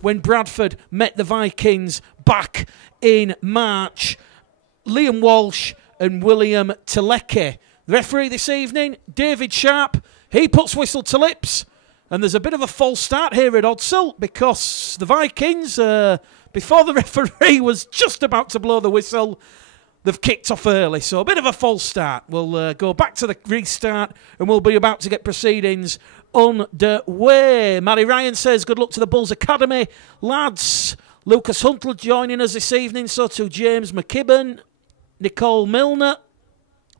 when Bradford met the Vikings back in March. Liam Walsh and William Telecki. The referee this evening, David Sharp, he puts whistle to lips. And there's a bit of a false start here at Odsal because the Vikings, before the referee was just about to blow the whistle, they've kicked off early. So a bit of a false start. We'll go back to the restart and we'll be about to get proceedings underway. Matty Ryan says, good luck to the Bulls Academy. Lads, Lucas Huntle joining us this evening. So too James McKibben, Nicole Milner.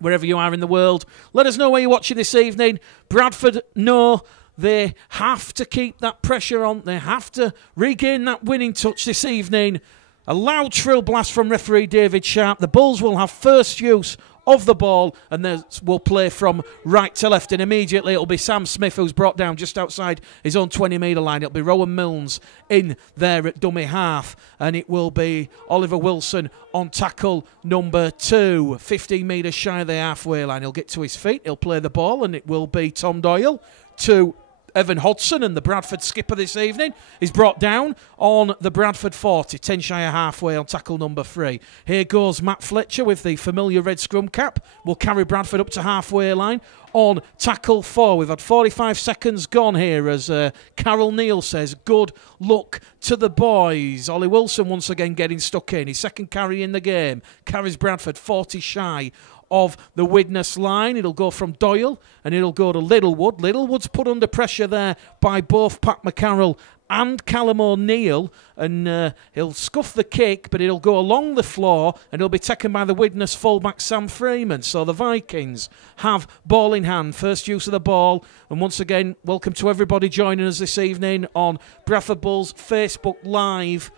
Wherever you are in the world, let us know where you're watching this evening. Bradford know they have to keep that pressure on. They have to regain that winning touch this evening. A loud shrill blast from referee David Sharp. The Bulls will have first use of the ball and they will play from right to left, and immediately it'll be Sam Smith who's brought down just outside his own 20-metre line. It'll be Rowan Milnes in there at dummy half, and it will be Oliver Wilson on tackle number 2, 15 metres shy of the halfway line. He'll get to his feet, he'll play the ball, and it will be Tom Doyle to Evan Hodson, and the Bradford skipper this evening is brought down on the Bradford 40, 10 shy of halfway on tackle number 3. Here goes Matt Fletcher with the familiar red scrum cap. Will carry Bradford up to halfway line on tackle 4. We've had 45 seconds gone here as Carol Neal says, good luck to the boys. Ollie Wilson once again getting stuck in. His second carry in the game. Carries Bradford 40 shy of the Widnes line. It'll go from Doyle and it'll go to Littlewood. Littlewood's put under pressure there by both Pat McCarroll and Callum O'Neill, and he'll scuff the kick, but it'll go along the floor and it'll be taken by the Widnes fullback Sam Freeman. So the Vikings have ball in hand, first use of the ball, and once again welcome to everybody joining us this evening on Bradford Bulls Facebook Live.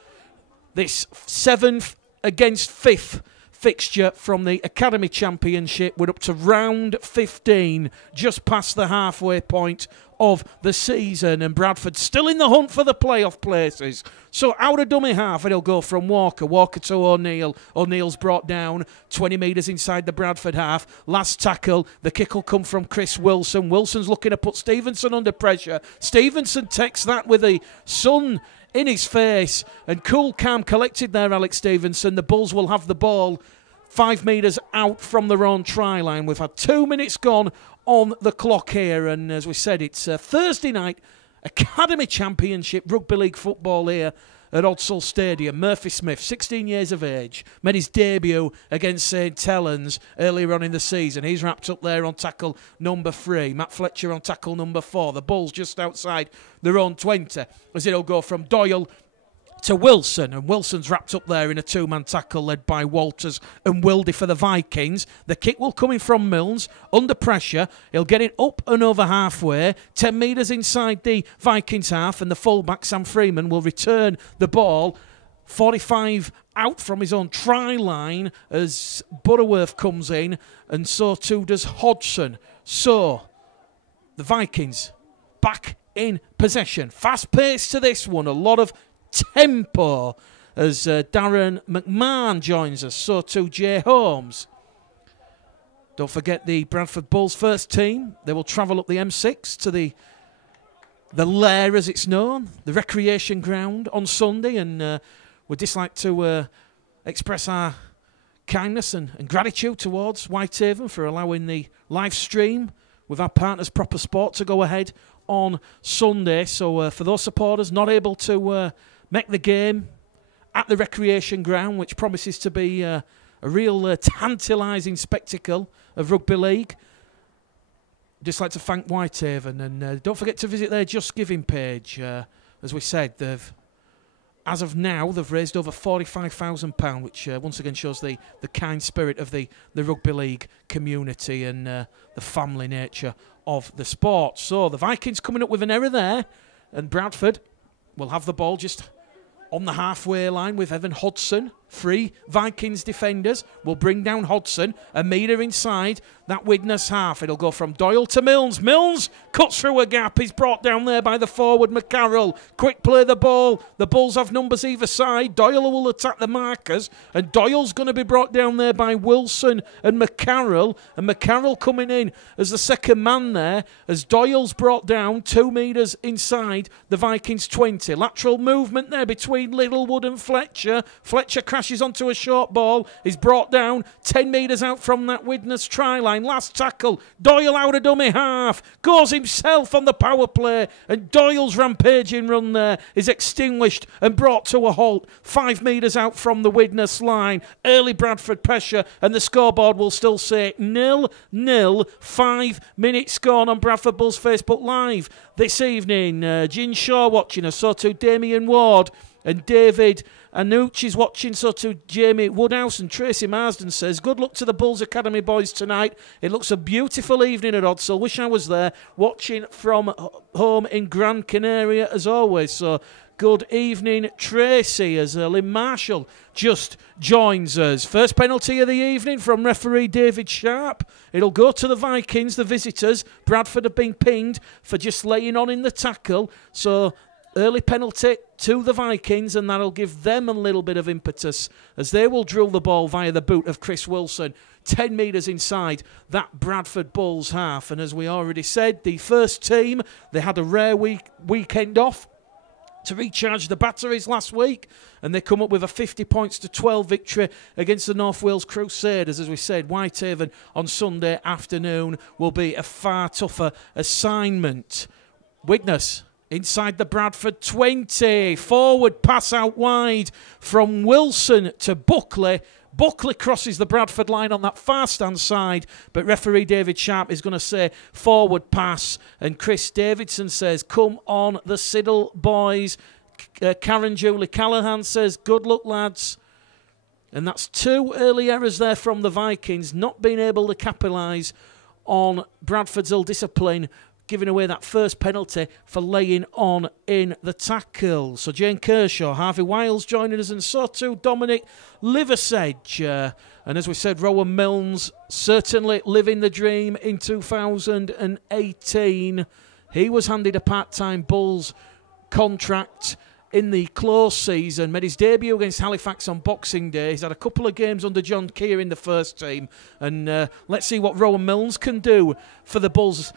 This 7th against 5th fixture from the Academy Championship. We're up to round 15, just past the halfway point of the season, and Bradford still in the hunt for the playoff places. So out of dummy half, it'll go from Walker to O'Neill. O'Neill's brought down 20 metres inside the Bradford half. Last tackle, the kick will come from Chris Wilson. Wilson's looking to put Stevenson under pressure. Stevenson takes that with the sun in his face, and cool, calm, collected there, Alex Stevenson. The Bulls will have the ball 5 metres out from their own try line. We've had 2 minutes gone on the clock here, and as we said, it's a Thursday night Academy Championship Rugby League football here at Odsal Stadium. Murphy Smith, 16 years of age, made his debut against St Helens earlier on in the season. He's wrapped up there on tackle number 3. Matt Fletcher on tackle number 4. The Bulls just outside their own 20 as it'll go from Doyle to Wilson, and Wilson's wrapped up there in a 2-man tackle led by Walters and Wildy for the Vikings. The kick will come in from Milnes, under pressure. He'll get it up and over halfway, 10 metres inside the Vikings half, and the fullback Sam Freeman will return the ball 45 out from his own try line as Butterworth comes in, and so too does Hodgson. So the Vikings back in possession. Fast pace to this one, a lot of tempo as Darren McMahon joins us, so too Jay Holmes. Don't forget the Bradford Bulls first team. They will travel up the M6 to the Lair, as it's known, the recreation ground on Sunday, and we'd just like to express our kindness and gratitude towards Whitehaven for allowing the live stream with our partners Proper Sport to go ahead on Sunday. So for those supporters not able to make the game at the recreation ground, which promises to be a real tantalising spectacle of rugby league, just like to thank Whitehaven, and don't forget to visit their Just Giving page. As we said, as of now, they've raised over £45,000, which once again shows the kind spirit of the rugby league community and the family nature of the sport. So the Vikings coming up with an error there, and Bradford will have the ball just on the halfway line with Evan Hodson. Three Vikings defenders will bring down Hodson. A metre inside that Widnes half. It'll go from Doyle to Milnes. Milnes cuts through a gap. He's brought down there by the forward McCarroll. Quick play the ball. The Bulls have numbers either side. Doyle will attack the markers. And Doyle's going to be brought down there by Wilson and McCarroll. And McCarroll coming in as the second man there. As Doyle's brought down 2 metres inside the Vikings 20. Lateral movement there between Littlewood and Fletcher. Fletcher crashes onto a short ball. He's brought down 10 metres out from that Widnes try line. Last tackle. Doyle out of dummy half. Goes himself on the power play. And Doyle's rampaging run there is extinguished and brought to a halt 5 metres out from the Widnes line. Early Bradford pressure and the scoreboard will still say 0-0. 5 minutes gone on Bradford Bulls Facebook Live this evening. Gin Shaw watching us. So too Damien Ward and David Anucci's watching, so too Jamie Woodhouse, and Tracy Marsden says, good luck to the Bulls Academy boys tonight. It looks a beautiful evening at Odsal. Wish I was there watching from home in Gran Canaria as always. So good evening, Tracy, as Lynn Marshall just joins us. First penalty of the evening from referee David Sharp. It'll go to the Vikings, the visitors. Bradford have been pinged for just laying on in the tackle. So early penalty to the Vikings, and that'll give them a little bit of impetus as they will drill the ball via the boot of Chris Wilson. 10 metres inside that Bradford Bulls half. And as we already said, the first team, they had a rare weekend off to recharge the batteries last week, and they come up with a 50 points to 12 victory against the North Wales Crusaders. As we said, Whitehaven on Sunday afternoon will be a far tougher assignment. Widnes inside the Bradford 20. Forward pass out wide from Wilson to Buckley. Buckley crosses the Bradford line on that far stand side, but referee David Sharp is going to say forward pass. And Chris Davidson says, come on the Siddle boys. Karen Julie Callahan says, good luck lads. And that's 2 early errors there from the Vikings, not being able to capitalise on Bradford's ill discipline, giving away that first penalty for laying on in the tackle. So Jane Kershaw, Harvey Wiles joining us, and so too Dominic Liversedge. And as we said, Rowan Milnes certainly living the dream in 2018. He was handed a part-time Bulls contract in the close season, made his debut against Halifax on Boxing Day. He's had a couple of games under John Keir in the first team. And let's see what Rowan Milnes can do for the Bulls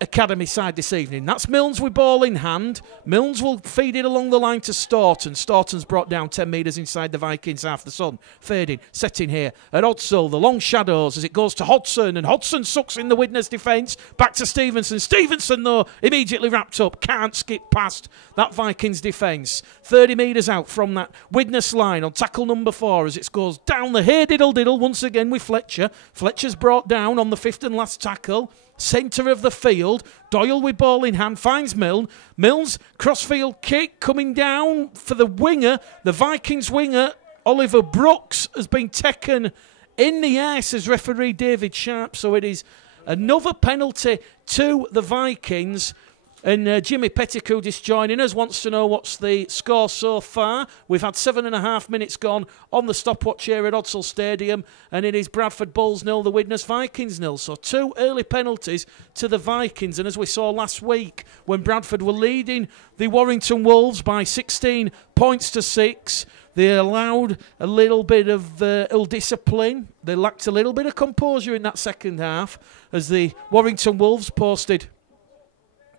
Academy side this evening. That's Milnes with ball in hand. Milnes will feed it along the line to Staunton. Staunton's brought down 10 metres inside the Vikings half. The sun fading, setting here at Odsal. The long shadows as it goes to Hodson, and Hodson sucks in the Widnes defence. Back to Stevenson. Stevenson, though, immediately wrapped up. Can't skip past that Vikings defence. 30 metres out from that Widnes line on tackle number 4 as it goes down the Hey Diddle Diddle once again with Fletcher. Fletcher's brought down on the 5th and last tackle. Centre of the field. Doyle with ball in hand finds Milne. Milnes crossfield kick coming down for the winger. The Vikings winger, Oliver Brooks, has been taken in the air, says referee David Sharp. So it is another penalty to the Vikings. And Jimmy Petticoat is joining us, wants to know what's the score so far. We've had 7.5 minutes gone on the stopwatch here at Odsal Stadium, and it is Bradford Bulls 0, the Widnes Vikings 0. So 2 early penalties to the Vikings, and as we saw last week when Bradford were leading the Warrington Wolves by 16 points to 6, they allowed a little bit of ill discipline. They lacked a little bit of composure in that second half as the Warrington Wolves posted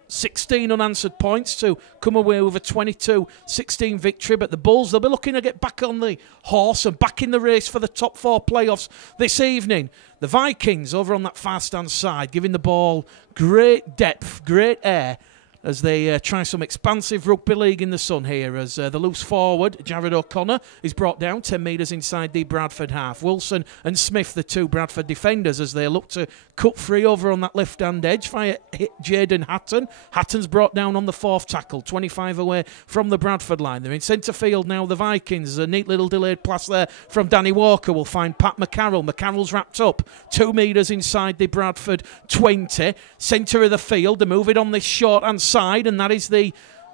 16 unanswered points to come away with a 22-16 victory. But the Bulls, they'll be looking to get back on the horse and back in the race for the top 4 playoffs this evening. The Vikings over on that far stand side, giving the ball great depth, great air, as they try some expansive rugby league in the sun here, as the loose forward, Jared O'Connor, is brought down 10 metres inside the Bradford half. Wilson and Smith, the 2 Bradford defenders, as they look to cut free over on that left-hand edge via Jaden Hatton. Hatton's brought down on the 4th tackle, 25 away from the Bradford line. They're in centre field now, the Vikings. A neat little delayed pass there from Danny Walker will find Pat McCarroll. McCarroll's wrapped up 2 metres inside the Bradford 20. Centre of the field, they move it on this short-hand side, and that is the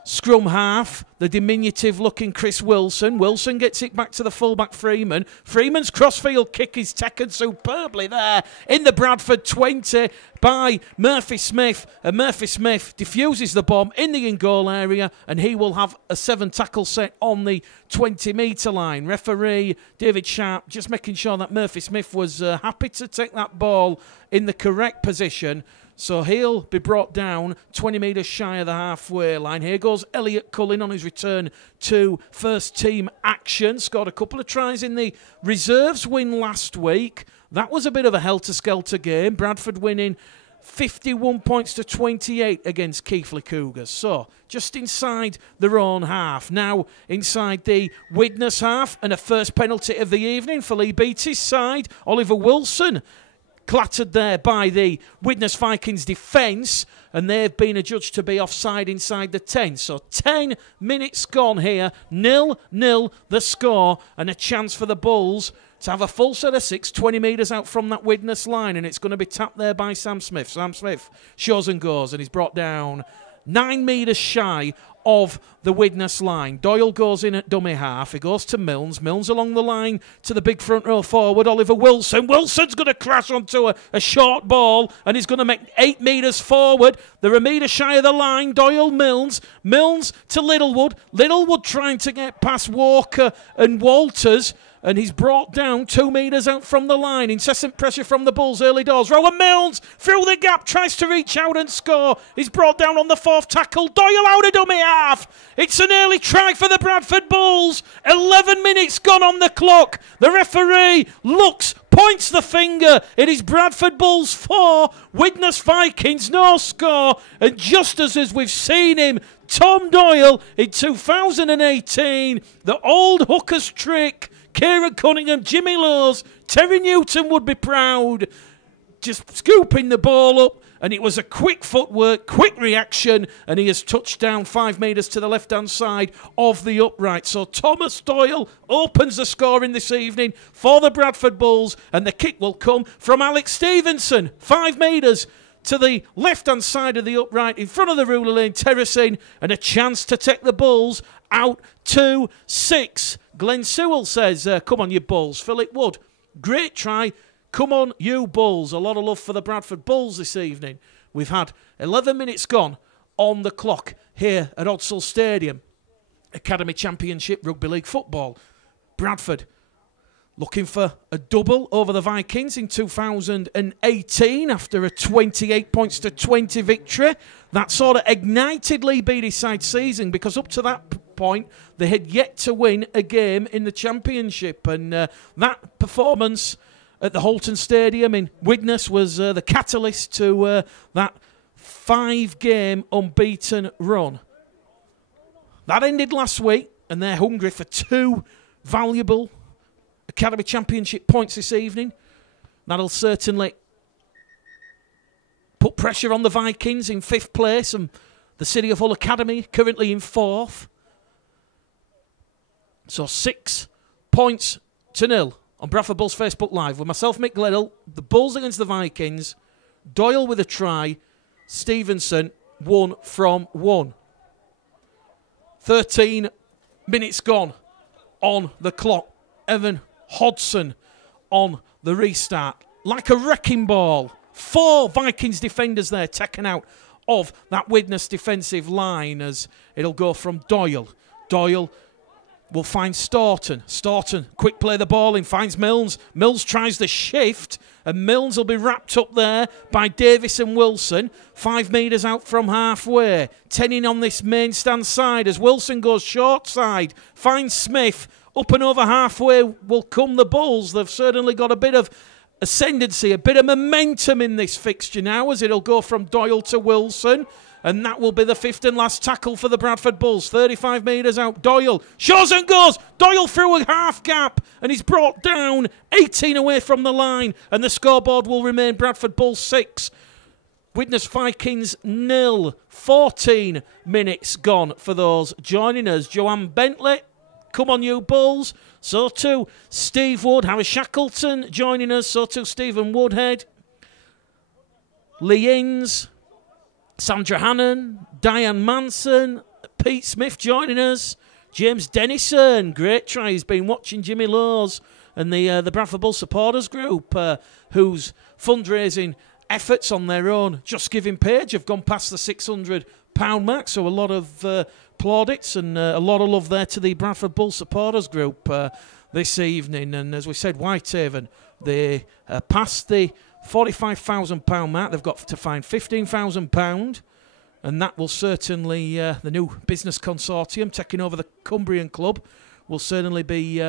scrum half, the diminutive-looking Chris Wilson. Wilson gets it back to the fullback Freeman. Freeman's crossfield kick is taken superbly there in the Bradford 20 by Murphy Smith. And Murphy Smith diffuses the bomb in the in-goal area, and he will have a 7-tackle set on the 20-metre line. Referee David Sharp just making sure that Murphy Smith was happy to take that ball in the correct position. So he'll be brought down 20 metres shy of the halfway line. Here goes Elliot Cullen on his return to first-team action. Scored a couple of tries in the reserves win last week. That was a bit of a helter-skelter game. Bradford winning 51 points to 28 against Keighley Cougars. So just inside their own half. Now inside the Widnes half, and a first penalty of the evening for Lee Beattie's side. Oliver Wilson clattered there by the Widnes Vikings defence, and they've been adjudged to be offside inside the 10. So 10 minutes gone here, 0-0 the score, and a chance for the Bulls to have a full set of 6, 20 metres out from that Widnes line, and it's going to be tapped there by Sam Smith. Sam Smith shows and goes, and he's brought down 9 metres shy of the Widnes line. Doyle goes in at dummy half. He goes to Milnes. Milnes along the line to the big front row forward. Oliver Wilson. Wilson's going to crash onto a short ball, and he's going to make 8 metres forward. They're a metre shy of the line. Doyle, Milnes. Milnes to Littlewood. Littlewood trying to get past Walker and Walters, and he's brought down 2 metres out from the line. Incessant pressure from the Bulls early doors. Rowan Milnes through the gap, tries to reach out and score. He's brought down on the 4th tackle. Doyle out of dummy half. It's an early try for the Bradford Bulls. 11 minutes gone on the clock. The referee looks, points the finger. It is Bradford Bulls 4, Widnes Vikings no score. And just as we've seen him, Tom Doyle in 2018, the old hooker's trick, Kieran Cunningham, Jimmy Lowes, Terry Newton would be proud. Just scooping the ball up, and it was a quick footwork, quick reaction, and he has touched down 5 metres to the left-hand side of the upright. So Thomas Doyle opens the scoring this evening for the Bradford Bulls, and the kick will come from Alex Stevenson. 5 metres to the left-hand side of the upright in front of the ruler lane terracing, and a chance to take the Bulls out 2-6. Glenn Sewell says, come on you Bulls. Philip Wood, great try. Come on you Bulls. A lot of love for the Bradford Bulls this evening. We've had 11 minutes gone on the clock here at Odsal Stadium. Academy Championship Rugby League football. Bradford looking for a double over the Vikings in 2018 after a 28 points to 20 victory. That sort of ignited Lee Beattie's side season, because up to that point they had yet to win a game in the championship, and that performance at the Halton Stadium in Widnes was the catalyst to that 5-game unbeaten run. That ended last week, and they're hungry for 2 valuable Academy Championship points this evening. That'll certainly put pressure on the Vikings in 5th place, and the City of Hull Academy currently in 4th. So 6 points to 0 on Bradford Bulls Facebook Live with myself, Mick Gledhill, the Bulls against the Vikings, Doyle with a try, Stevenson 1 from 1. 13 minutes gone on the clock. Evan Hodson on the restart. Like a wrecking ball. 4 Vikings defenders there taken out of that Widnes defensive line, as it'll go from Doyle. Doyle will find Staunton. Staunton, quick play the ball in, finds Milnes. Milnes tries the shift, and Milnes will be wrapped up there by Davis and Wilson. 5 metres out from halfway. 10 in on this main stand side as Wilson goes short side. Finds Smith. Up and over halfway will come the Bulls. They've certainly got a bit of ascendancy, a bit of momentum in this fixture now, as it'll go from Doyle to Wilson. And that will be the 5th and last tackle for the Bradford Bulls. 35 metres out. Doyle shows and goes. Doyle through a half gap, and he's brought down 18 away from the line. And the scoreboard will remain Bradford Bulls 6, Widnes Vikings 0. 14 minutes gone for those joining us. Joanne Bentley, come on you Bulls. So too Steve Wood. Harry Shackleton joining us. So too Stephen Woodhead. Lee Innes, Sandra Hannon, Diane Manson, Pete Smith joining us. James Dennison, great try. He's been watching Jimmy Laws and the Bradford Bull supporters group, whose fundraising efforts on their own Just Giving page have gone past the £600 mark. So a lot of plaudits and a lot of love there to the Bradford Bull supporters group this evening. And as we said, Whitehaven, they passed the £45,000 mark. They've got to find £15,000. And that will certainly, the new business consortium taking over the Cumbrian club, will certainly be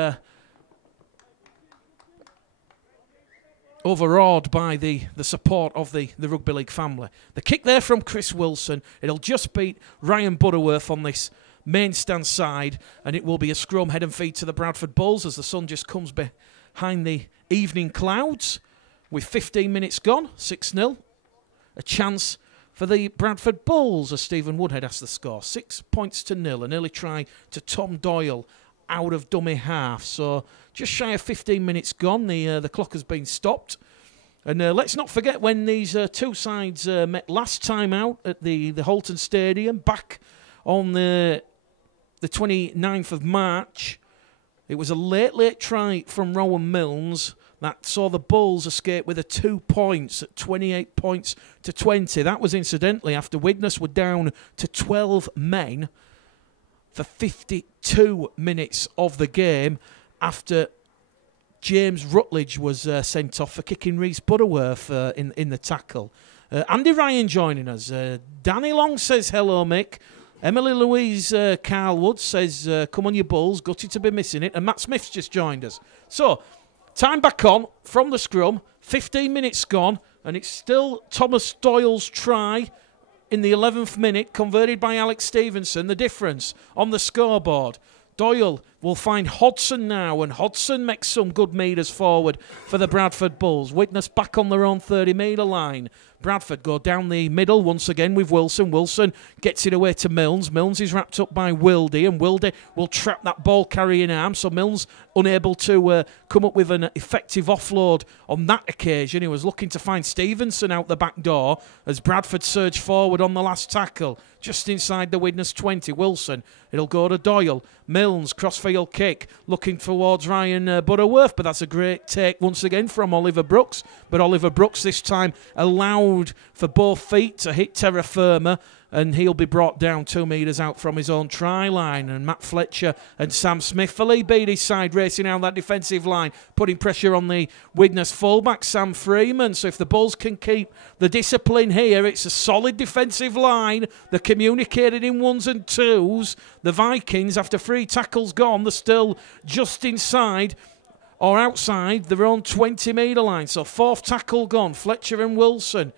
overawed by the support of the Rugby League family. The kick there from Chris Wilson. It'll just beat Ryan Butterworth on this main stand side, and it will be a scrum head and feet to the Bradford Bulls as the sun just comes behind the evening clouds. With 15 minutes gone, 6-0. A chance for the Bradford Bulls as Stephen Woodhead has the score. 6 points to 0. An early try to Tom Doyle out of dummy half. So just shy of 15 minutes gone. The clock has been stopped. And let's not forget when these two sides met last time out at the Odsal Stadium back on the 29th of March. It was a late try from Rowan Milnes that saw the Bulls escape with 2 points at 28 points to 20. That was incidentally after Widnes were down to 12 men for 52 minutes of the game after James Rutledge was sent off for kicking Reese Butterworth in the tackle. Andy Ryan joining us. Danny Long says hello, Mick. Emily Louise Carlwood says, come on you Bulls, gutted to be missing it. And Matt Smith's just joined us. So, time back on from the scrum, 15 minutes gone, and it's still Thomas Doyle's try in the 11th minute, converted by Alex Stevenson. The difference on the scoreboard. Doyle will find Hodson now, and Hodson makes some good meters forward for the Bradford Bulls. Widnes back on their own 30-metre line. Bradford go down the middle once again with Wilson. Wilson gets it away to Milnes. Milnes is wrapped up by Wildy, and Wildy will trap that ball-carrying arm. So Milnes unable to come up with an effective offload on that occasion. He was looking to find Stevenson out the back door as Bradford surged forward on the last tackle. Just inside the Widnes 20. Wilson, it'll go to Doyle. Milnes, crossfield kick, looking towards Ryan Butterworth, but that's a great take once again from Oliver Brooks. But Oliver Brooks this time allowed for both feet to hit terra firma, and he'll be brought down 2 metres out from his own try line. And Matt Fletcher and Sam Smith for Lee Beattie's side racing out that defensive line, putting pressure on the Widnes fullback, Sam Freeman. So if the Bulls can keep the discipline here, it's a solid defensive line. They're communicated in ones and twos. The Vikings, after 3 tackles gone, they're still just inside or outside their own 20-metre line. So 4th tackle gone. Fletcher and Wilson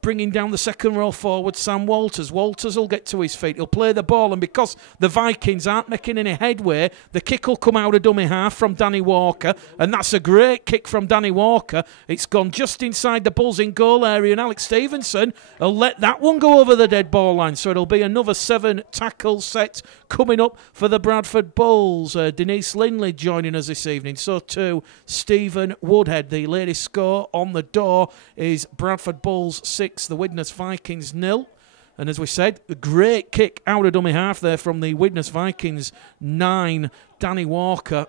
bringing down the second row forward, Sam Walters. Walters will get to his feet. He'll play the ball, and because the Vikings aren't making any headway, the kick will come out of dummy half from Danny Walker, and that's a great kick from Danny Walker. It's gone just inside the Bulls in goal area, and Alex Stevenson will let that one go over the dead ball line. So it'll be another 7 tackle set coming up for the Bradford Bulls. Denise Linley joining us this evening. So too Stephen Woodhead. The latest score on the door is Bradford Bulls 6, the Widnes Vikings 0. And as we said, a great kick out of dummy half there from the Widnes Vikings 9, Danny Walker.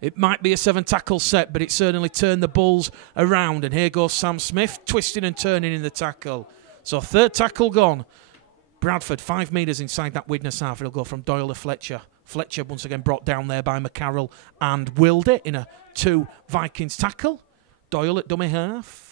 It might be a 7 tackle set, but it certainly turned the Bulls around. And here goes Sam Smith, twisting and turning in the tackle. So 3rd tackle gone. Bradford 5 metres inside that Widnes half. It'll go from Doyle to Fletcher. Fletcher once again brought down there by McCarroll and Wildy in a 2 Vikings tackle. Doyle at dummy half.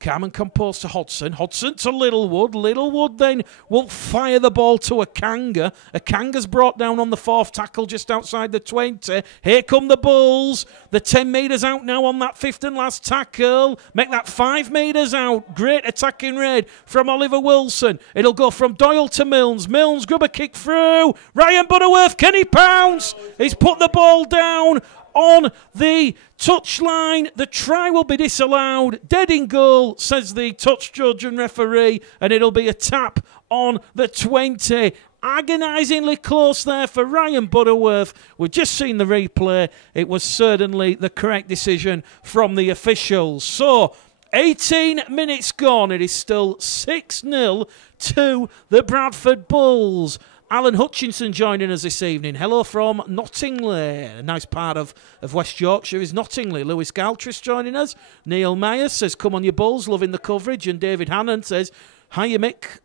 Calm and composed to Hodson. Hodson to Littlewood. Littlewood then will fire the ball to Akanga. Akanga's brought down on the 4th tackle just outside the 20. Here come the Bulls. The 10 metres out now on that 5th and last tackle. Make that 5 metres out. Great attacking raid from Oliver Wilson. It'll go from Doyle to Milnes. Milnes grab a kick through. Ryan Butterworth, can he pounce? He's put the ball down on the touchline. The try will be disallowed. Dead in goal, says the touch judge and referee, and it'll be a tap on the 20. Agonisingly close there for Ryan Butterworth. We've just seen the replay. It was certainly the correct decision from the officials. So 18 minutes gone. It is still 6-0 to the Bradford Bulls. Alan Hutchinson joining us this evening. Hello from Nottingley. A nice part of West Yorkshire is Nottingley. Lewis Galtris joining us. Neil Myers says, come on you Bulls, loving the coverage. And David Hannon says, hiya Mick,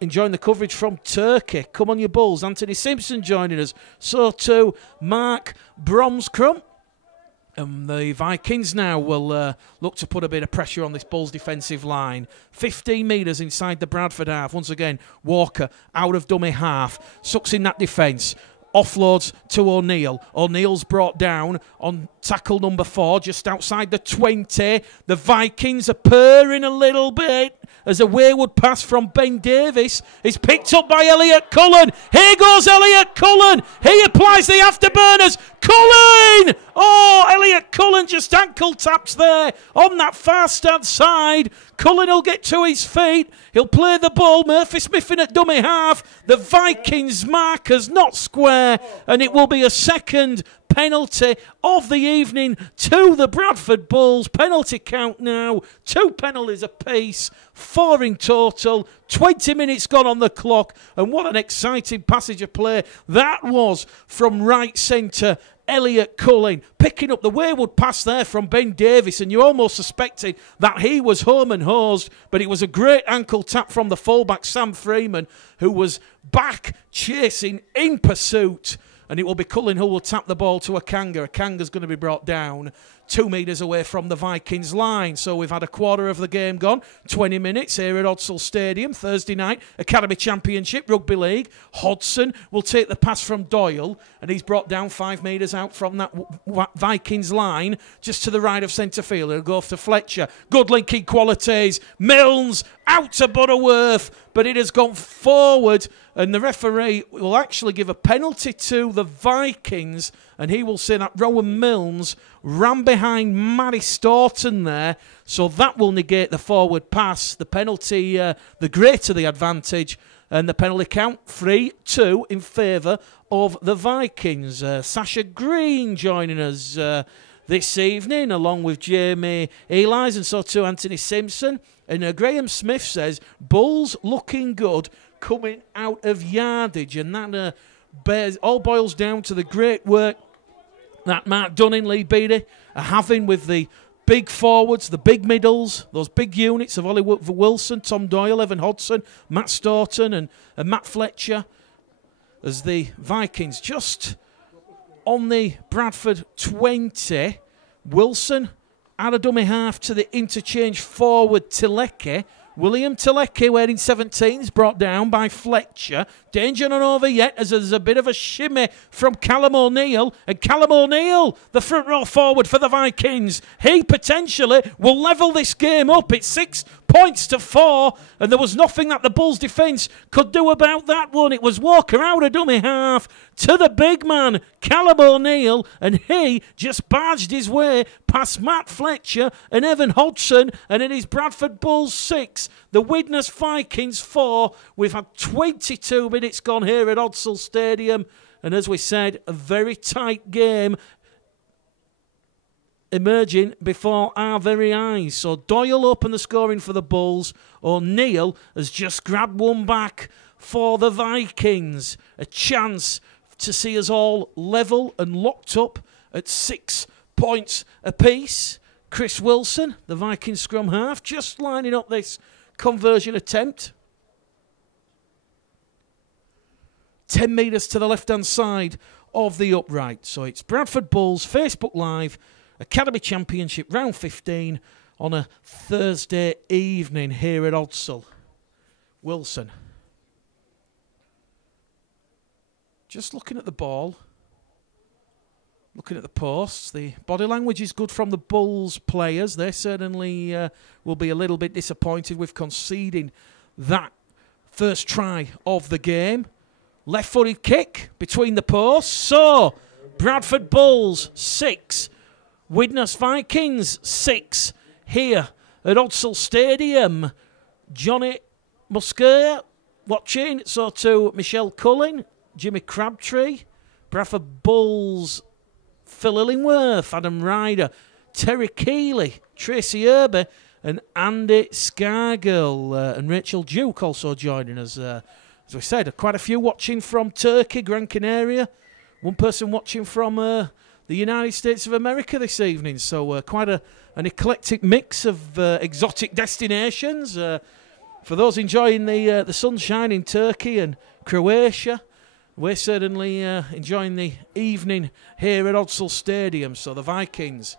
enjoying the coverage from Turkey. Come on you Bulls. Anthony Simpson joining us. So too Mark Bromscrum. And the Vikings now will look to put a bit of pressure on this Bulls defensive line. 15 metres inside the Bradford half. Once again, Walker out of dummy half. Sucks in that defence. Offloads to O'Neill. O'Neill's brought down on tackle number 4, just outside the 20. The Vikings are purring a little bit as a wayward pass from Ben Davis is picked up by Elliot Cullen. Here goes Elliot Cullen. He applies the afterburners. Cullen! Oh, Elliot Cullen just ankle taps there on that far stand side. Cullen will get to his feet. He'll play the ball. Murphy Smith in at dummy half. The Vikings markers not square, and it will be a second penalty of the evening to the Bradford Bulls. Penalty count now, 2 penalties apiece, 4 in total, 20 minutes gone on the clock, and what an exciting passage of play that was from right centre. Elliot Cullen picking up the wayward pass there from Ben Davis, and you almost suspected that he was home and hosed, but it was a great ankle tap from the fullback Sam Freeman, who was back chasing in pursuit. And it will be Cullen who will tap the ball to Akanga. Akanga's going to be brought down 2 metres away from the Vikings line. So we've had a quarter of the game gone. 20 minutes here at Odsal Stadium, Thursday night. Academy Championship, Rugby League. Hodson will take the pass from Doyle, and he's brought down 5 metres out from that Vikings line, just to the right of centre field. He'll go off to Fletcher. Good linking qualities. Milnes out to Butterworth, but it has gone forward, and the referee will actually give a penalty to the Vikings, and he will say that Rowan Milnes ran behind Matty Staunton there, so that will negate the forward pass. The penalty, the greater the advantage, and the penalty count 3-2 in favour of the Vikings. Sasha Green joining us this evening, along with Jamie Elias, and so too Anthony Simpson. And Graham Smith says, Bulls looking good coming out of yardage. And that all boils down to the great work that Mark Dunning, Lee Beattie are having with the big forwards, the big middles, those big units of Oliver Wilson, Tom Doyle, Evan Hodson, Matt Staunton and Matt Fletcher, as the Vikings just on the Bradford 20. Wilson out of dummy half to the interchange forward Tileke. William Tileke, wearing 17, is brought down by Fletcher. Danger not over yet, as there's a bit of a shimmy from Callum O'Neill. And Callum O'Neill, the front row forward for the Vikings, he potentially will level this game up. It's 6 points to 4, and there was nothing that the Bulls' defence could do about that one. It was Walker out of dummy half to the big man, Callum O'Neill, and he just barged his way past Matt Fletcher and Evan Hodson, and it is Bradford Bulls 6, the Widnes Vikings 4. We've had 22 minutes gone here at Odsal Stadium, and as we said, a very tight game emerging before our very eyes. So Doyle opened the scoring for the Bulls. O'Neill has just grabbed one back for the Vikings. A chance to see us all level and locked up at 6 points apiece. Chris Wilson, the Vikings scrum half, just lining up this conversion attempt. 10 metres to the left-hand side of the upright. So it's Bradford Bulls, Facebook Live, Academy Championship, round 15 on a Thursday evening here at Odsal. Wilson. Just looking at the ball. Looking at the posts. The body language is good from the Bulls players. They certainly will be a little bit disappointed with conceding that first try of the game. Left-footed kick between the posts. So, Bradford Bulls 6. Widnes Vikings 6 here at Odsal Stadium. Johnny Musquet watching, so too Michelle Cullen, Jimmy Crabtree, Bradford Bulls, Phil Illingworth, Adam Ryder, Terry Keeley, Tracy Irby, and Andy Scargill, and Rachel Duke also joining us. As we said, quite a few watching from Turkey, Gran Canaria. One person watching from the United States of America this evening. So quite an eclectic mix of exotic destinations. For those enjoying the sunshine in Turkey and Croatia, we're certainly enjoying the evening here at Odsal Stadium. So the Vikings,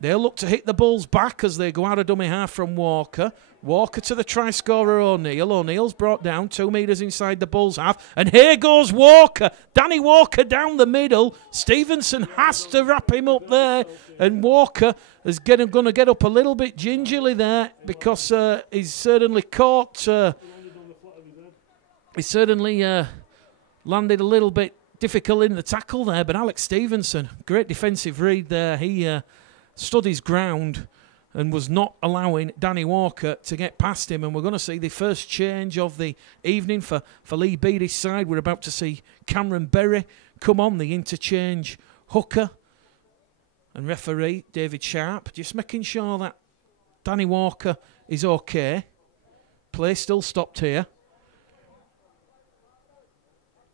they'll look to hit the Bulls back as they go out of dummy half from Walker. Walker to the try scorer O'Neill. O'Neill's brought down 2 metres inside the Bulls half. And here goes Walker. Danny Walker down the middle. Stevenson has to wrap him up there. And Walker is going to get up a little bit gingerly there because he's certainly caught. He certainly landed a little bit difficult in the tackle there. But Alex Stevenson, great defensive read there. He stood his ground and was not allowing Danny Walker to get past him. And we're going to see the first change of the evening for Lee Beattie's side. We're about to see Cameron Berry come on, the interchange hooker. And referee David Sharp just making sure that Danny Walker is okay. Play still stopped here.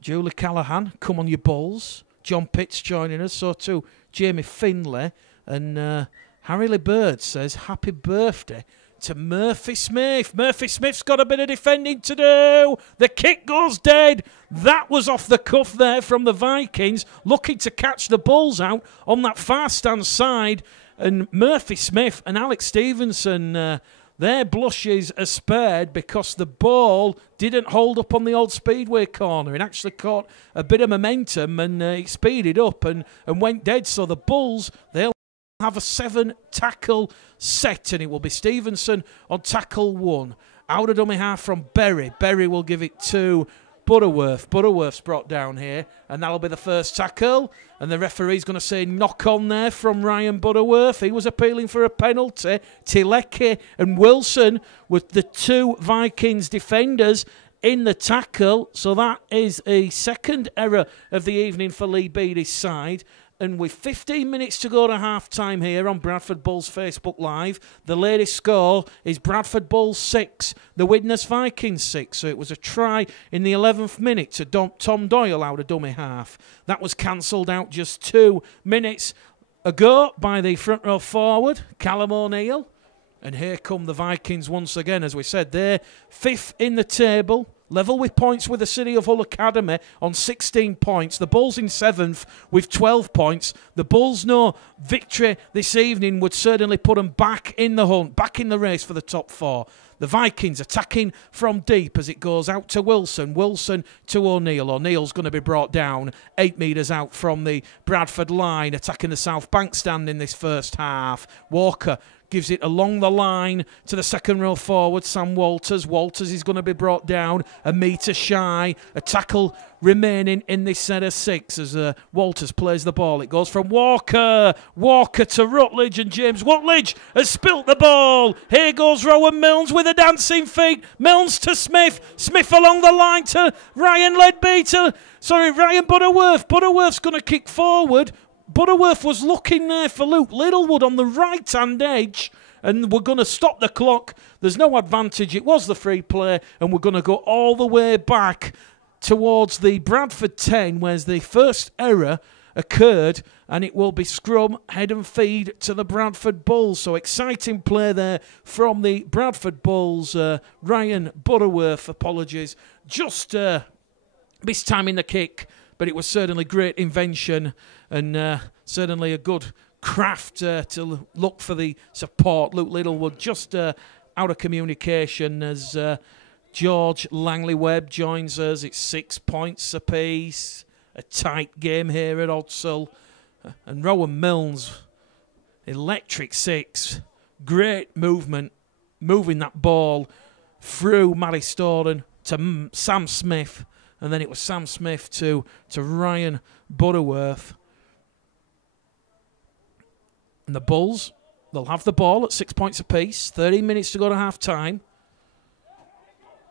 Julie Callahan, come on you Bulls. John Pitts joining us, so too Jamie Finlay. And Harry Lee Bird says, happy birthday to Murphy Smith. Murphy Smith's got a bit of defending to do. The kick goes dead. That was off the cuff there from the Vikings, looking to catch the Bulls out on that far stand side. And Murphy Smith and Alex Stevenson, their blushes are spared because the ball didn't hold up on the old Speedway corner. It actually caught a bit of momentum and it speeded up and went dead. So the Bulls, they'll have a 7-tackle set, and it will be Stevenson on tackle 1. Out of dummy half from Berry. Berry will give it to Butterworth. Butterworth's brought down here, and that'll be the first tackle. And the referee's going to say knock on there from Ryan Butterworth. He was appealing for a penalty. Tilecki and Wilson were the 2 Vikings defenders in the tackle. So that is a second error of the evening for Lee Beattie's side. And with 15 minutes to go to half-time here on Bradford Bulls Facebook Live, the latest score is Bradford Bulls 6, the Widnes Vikings 6. So it was a try in the 11th minute to Tom Doyle out of dummy half. That was cancelled out just 2 minutes ago by the front row forward, Callum O'Neill. And here come the Vikings once again. As we said, they're 5th in the table, level with points with the City of Hull Academy on 16 points. The Bulls in 7th with 12 points. The Bulls know victory this evening would certainly put them back in the hunt, back in the race for the top 4. The Vikings attacking from deep as it goes out to Wilson. Wilson to O'Neill. O'Neill's going to be brought down 8 metres out from the Bradford line, attacking the South Bank stand in this first half. Walker gives it along the line to the second row forward, Sam Walters. Walters is going to be brought down a metre shy. A tackle remaining in this set of 6 as Walters plays the ball. It goes from Walker. Walker to Rutledge, and James Rutledge has spilt the ball. Here goes Rowan Milnes with a dancing feet. Milnes to Smith. Smith along the line to Ryan Butterworth. Butterworth's going to kick forward. Butterworth was looking there for Luke Littlewood on the right-hand edge, and we're going to stop the clock. There's no advantage. It was the free play, and we're going to go all the way back towards the Bradford 10, where the first error occurred, and it will be scrum, head and feed to the Bradford Bulls. So exciting play there from the Bradford Bulls. Ryan Butterworth, apologies, just mistiming the kick, but it was certainly great invention and certainly a good craft to look for the support. Luke Littlewood just out of communication as George Langley-Webb joins us. It's 6 points apiece. A tight game here at Odsal. And Rowan Milnes, electric 6. Great movement, moving that ball through Matty Storden to Sam Smith. And then it was Sam Smith to Ryan Butterworth. And the Bulls, they'll have the ball at 6 points apiece. 13 minutes to go to half-time.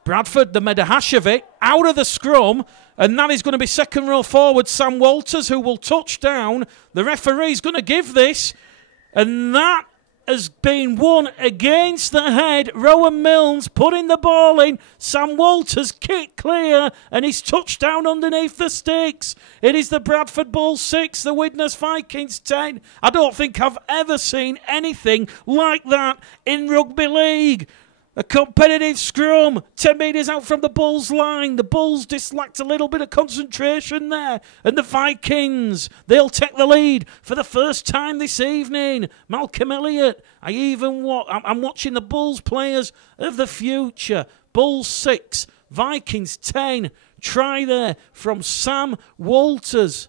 Bradford, they made a hash of it, out of the scrum. And that is going to be second row forward, Sam Walters, who will touch down. The referee's going to give this. And that has been won against the head. Rowan Milnes putting the ball in. Sam Walters kicked clear and he's touchdown underneath the sticks. It is the Bradford Bulls 6, the Widnes Vikings 10. I don't think I've ever seen anything like that in rugby league. A competitive scrum, 10 metres out from the Bulls line. The Bulls dislacked a little bit of concentration there. And the Vikings, they'll take the lead for the first time this evening. Malcolm Elliott, I'm watching the Bulls players of the future. Bulls 6, Vikings 10. Try there from Sam Walters.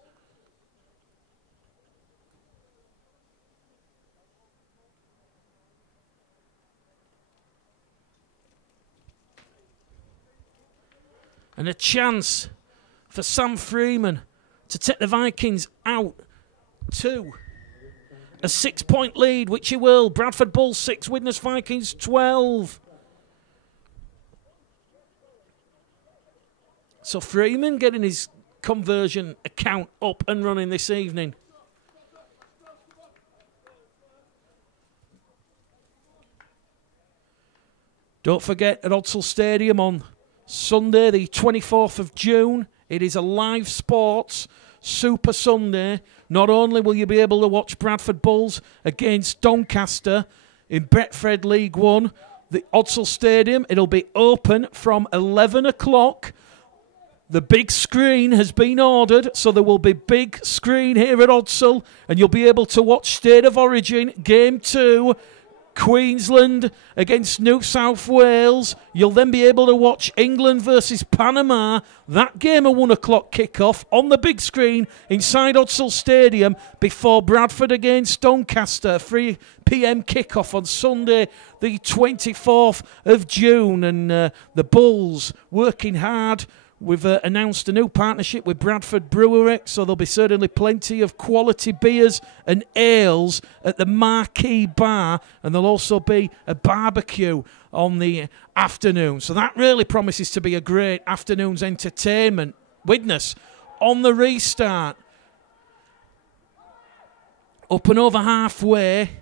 And a chance for Sam Freeman to take the Vikings out to a 6-point lead, which he will. Bradford Bulls 6, Widnes Vikings 12. So Freeman getting his conversion account up and running this evening. Don't forget, at Odsal Stadium on Sunday, the 24th of June, it is a live sports Super Sunday. Not only will you be able to watch Bradford Bulls against Doncaster in Betfred League 1, the Odsal Stadium, it'll be open from 11 o'clock. The big screen has been ordered, so there will be big screen here at Odsal, and you'll be able to watch State of Origin Game 2, Queensland against New South Wales. You'll then be able to watch England versus Panama. That game a 1 o'clock kickoff on the big screen inside Odsal Stadium before Bradford against Doncaster. 3 p.m. kickoff on Sunday, the 24th of June. And the Bulls working hard. We've announced a new partnership with Bradford Brewery, so there'll be certainly plenty of quality beers and ales at the Marquee Bar, and there'll also be a barbecue on the afternoon. So that really promises to be a great afternoon's entertainment. Widnes on the restart. Up and over halfway,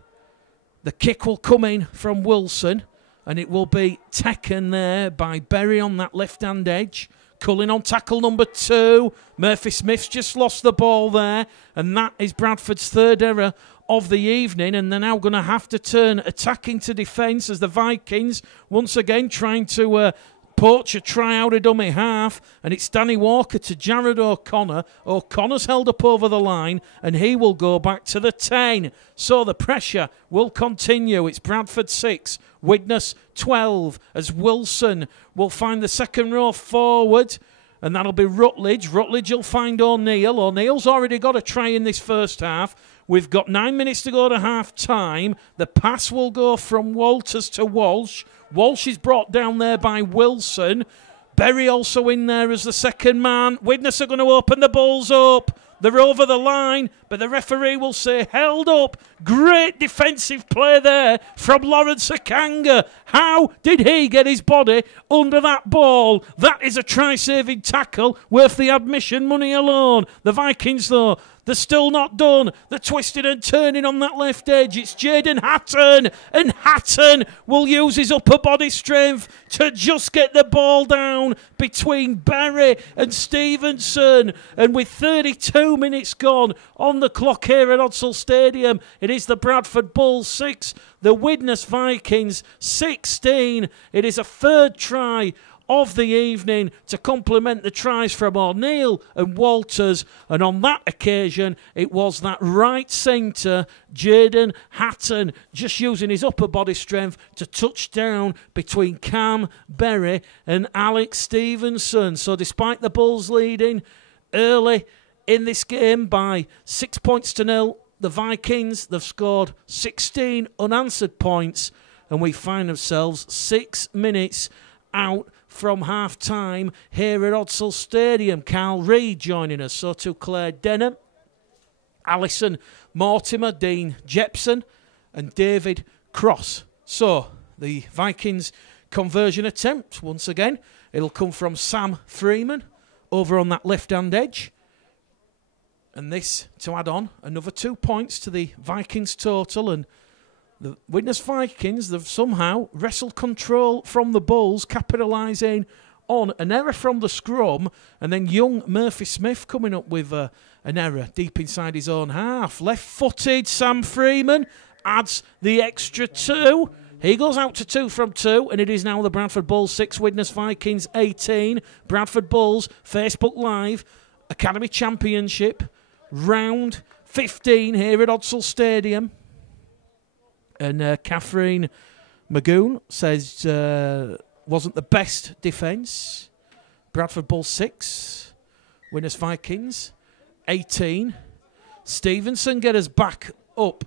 the kick will come in from Wilson, and it will be taken there by Berry on that left-hand edge. Cullen on tackle number 2. Murphy Smith's just lost the ball there. And that is Bradford's third error of the evening. And they're now going to have to turn attacking to defence as the Vikings once again trying to poach a try out of dummy half. And it's Danny Walker to Jared O'Connor. O'Connor's held up over the line and he will go back to the 10. So the pressure will continue. It's Bradford 6, Widnes 12 as Wilson will find the second row forward, and that'll be Rutledge. Rutledge will find O'Neill. O'Neill's already got a try in this first half. We've got 9 minutes to go to half time. The pass will go from Walters to Walsh. Walsh is brought down there by Wilson. Berry also in there as the second man. Widnes are going to open the Bulls up. They're over the line, but the referee will say held up. Great defensive play there from Lawrence Akanga. How did he get his body under that ball? That is a try-saving tackle worth the admission money alone. The Vikings, though, they're still not done. They're twisting and turning on that left edge. It's Jaden Hatton, and Hatton will use his upper body strength to just get the ball down between Berry and Stevenson. And with 32 minutes gone on the clock here at Odsal Stadium, it is the Bradford Bulls 6, the Widnes Vikings 16. It is a third try of the evening to complement the tries from O'Neill and Walters, and on that occasion it was that right centre Jaden Hatton just using his upper body strength to touch down between Cam Berry and Alex Stevenson. So despite the Bulls leading early in this game by 6 points to 0, the Vikings, they've scored 16 unanswered points, and we find ourselves 6 minutes out from half-time here at Odsal Stadium. Carl Reid joining us, so too Claire Denham, Alison Mortimer, Dean Jepson and David Cross. So the Vikings conversion attempt, once again, it'll come from Sam Freeman over on that left-hand edge. And this to add on another 2 points to the Vikings total. And the Widnes Vikings, they've somehow wrestled control from the Bulls, capitalising on an error from the scrum. And then young Murphy Smith coming up with an error deep inside his own half. Left-footed Sam Freeman adds the extra 2. He goes out to 2 from 2, and it is now the Bradford Bulls 6, Widnes Vikings 18. Bradford Bulls, Facebook Live, Academy Championship, round 15 here at Odsal Stadium. And Catherine Magoon says wasn't the best defence. Bradford Bulls 6, Widnes Vikings 18. Stevenson get us back up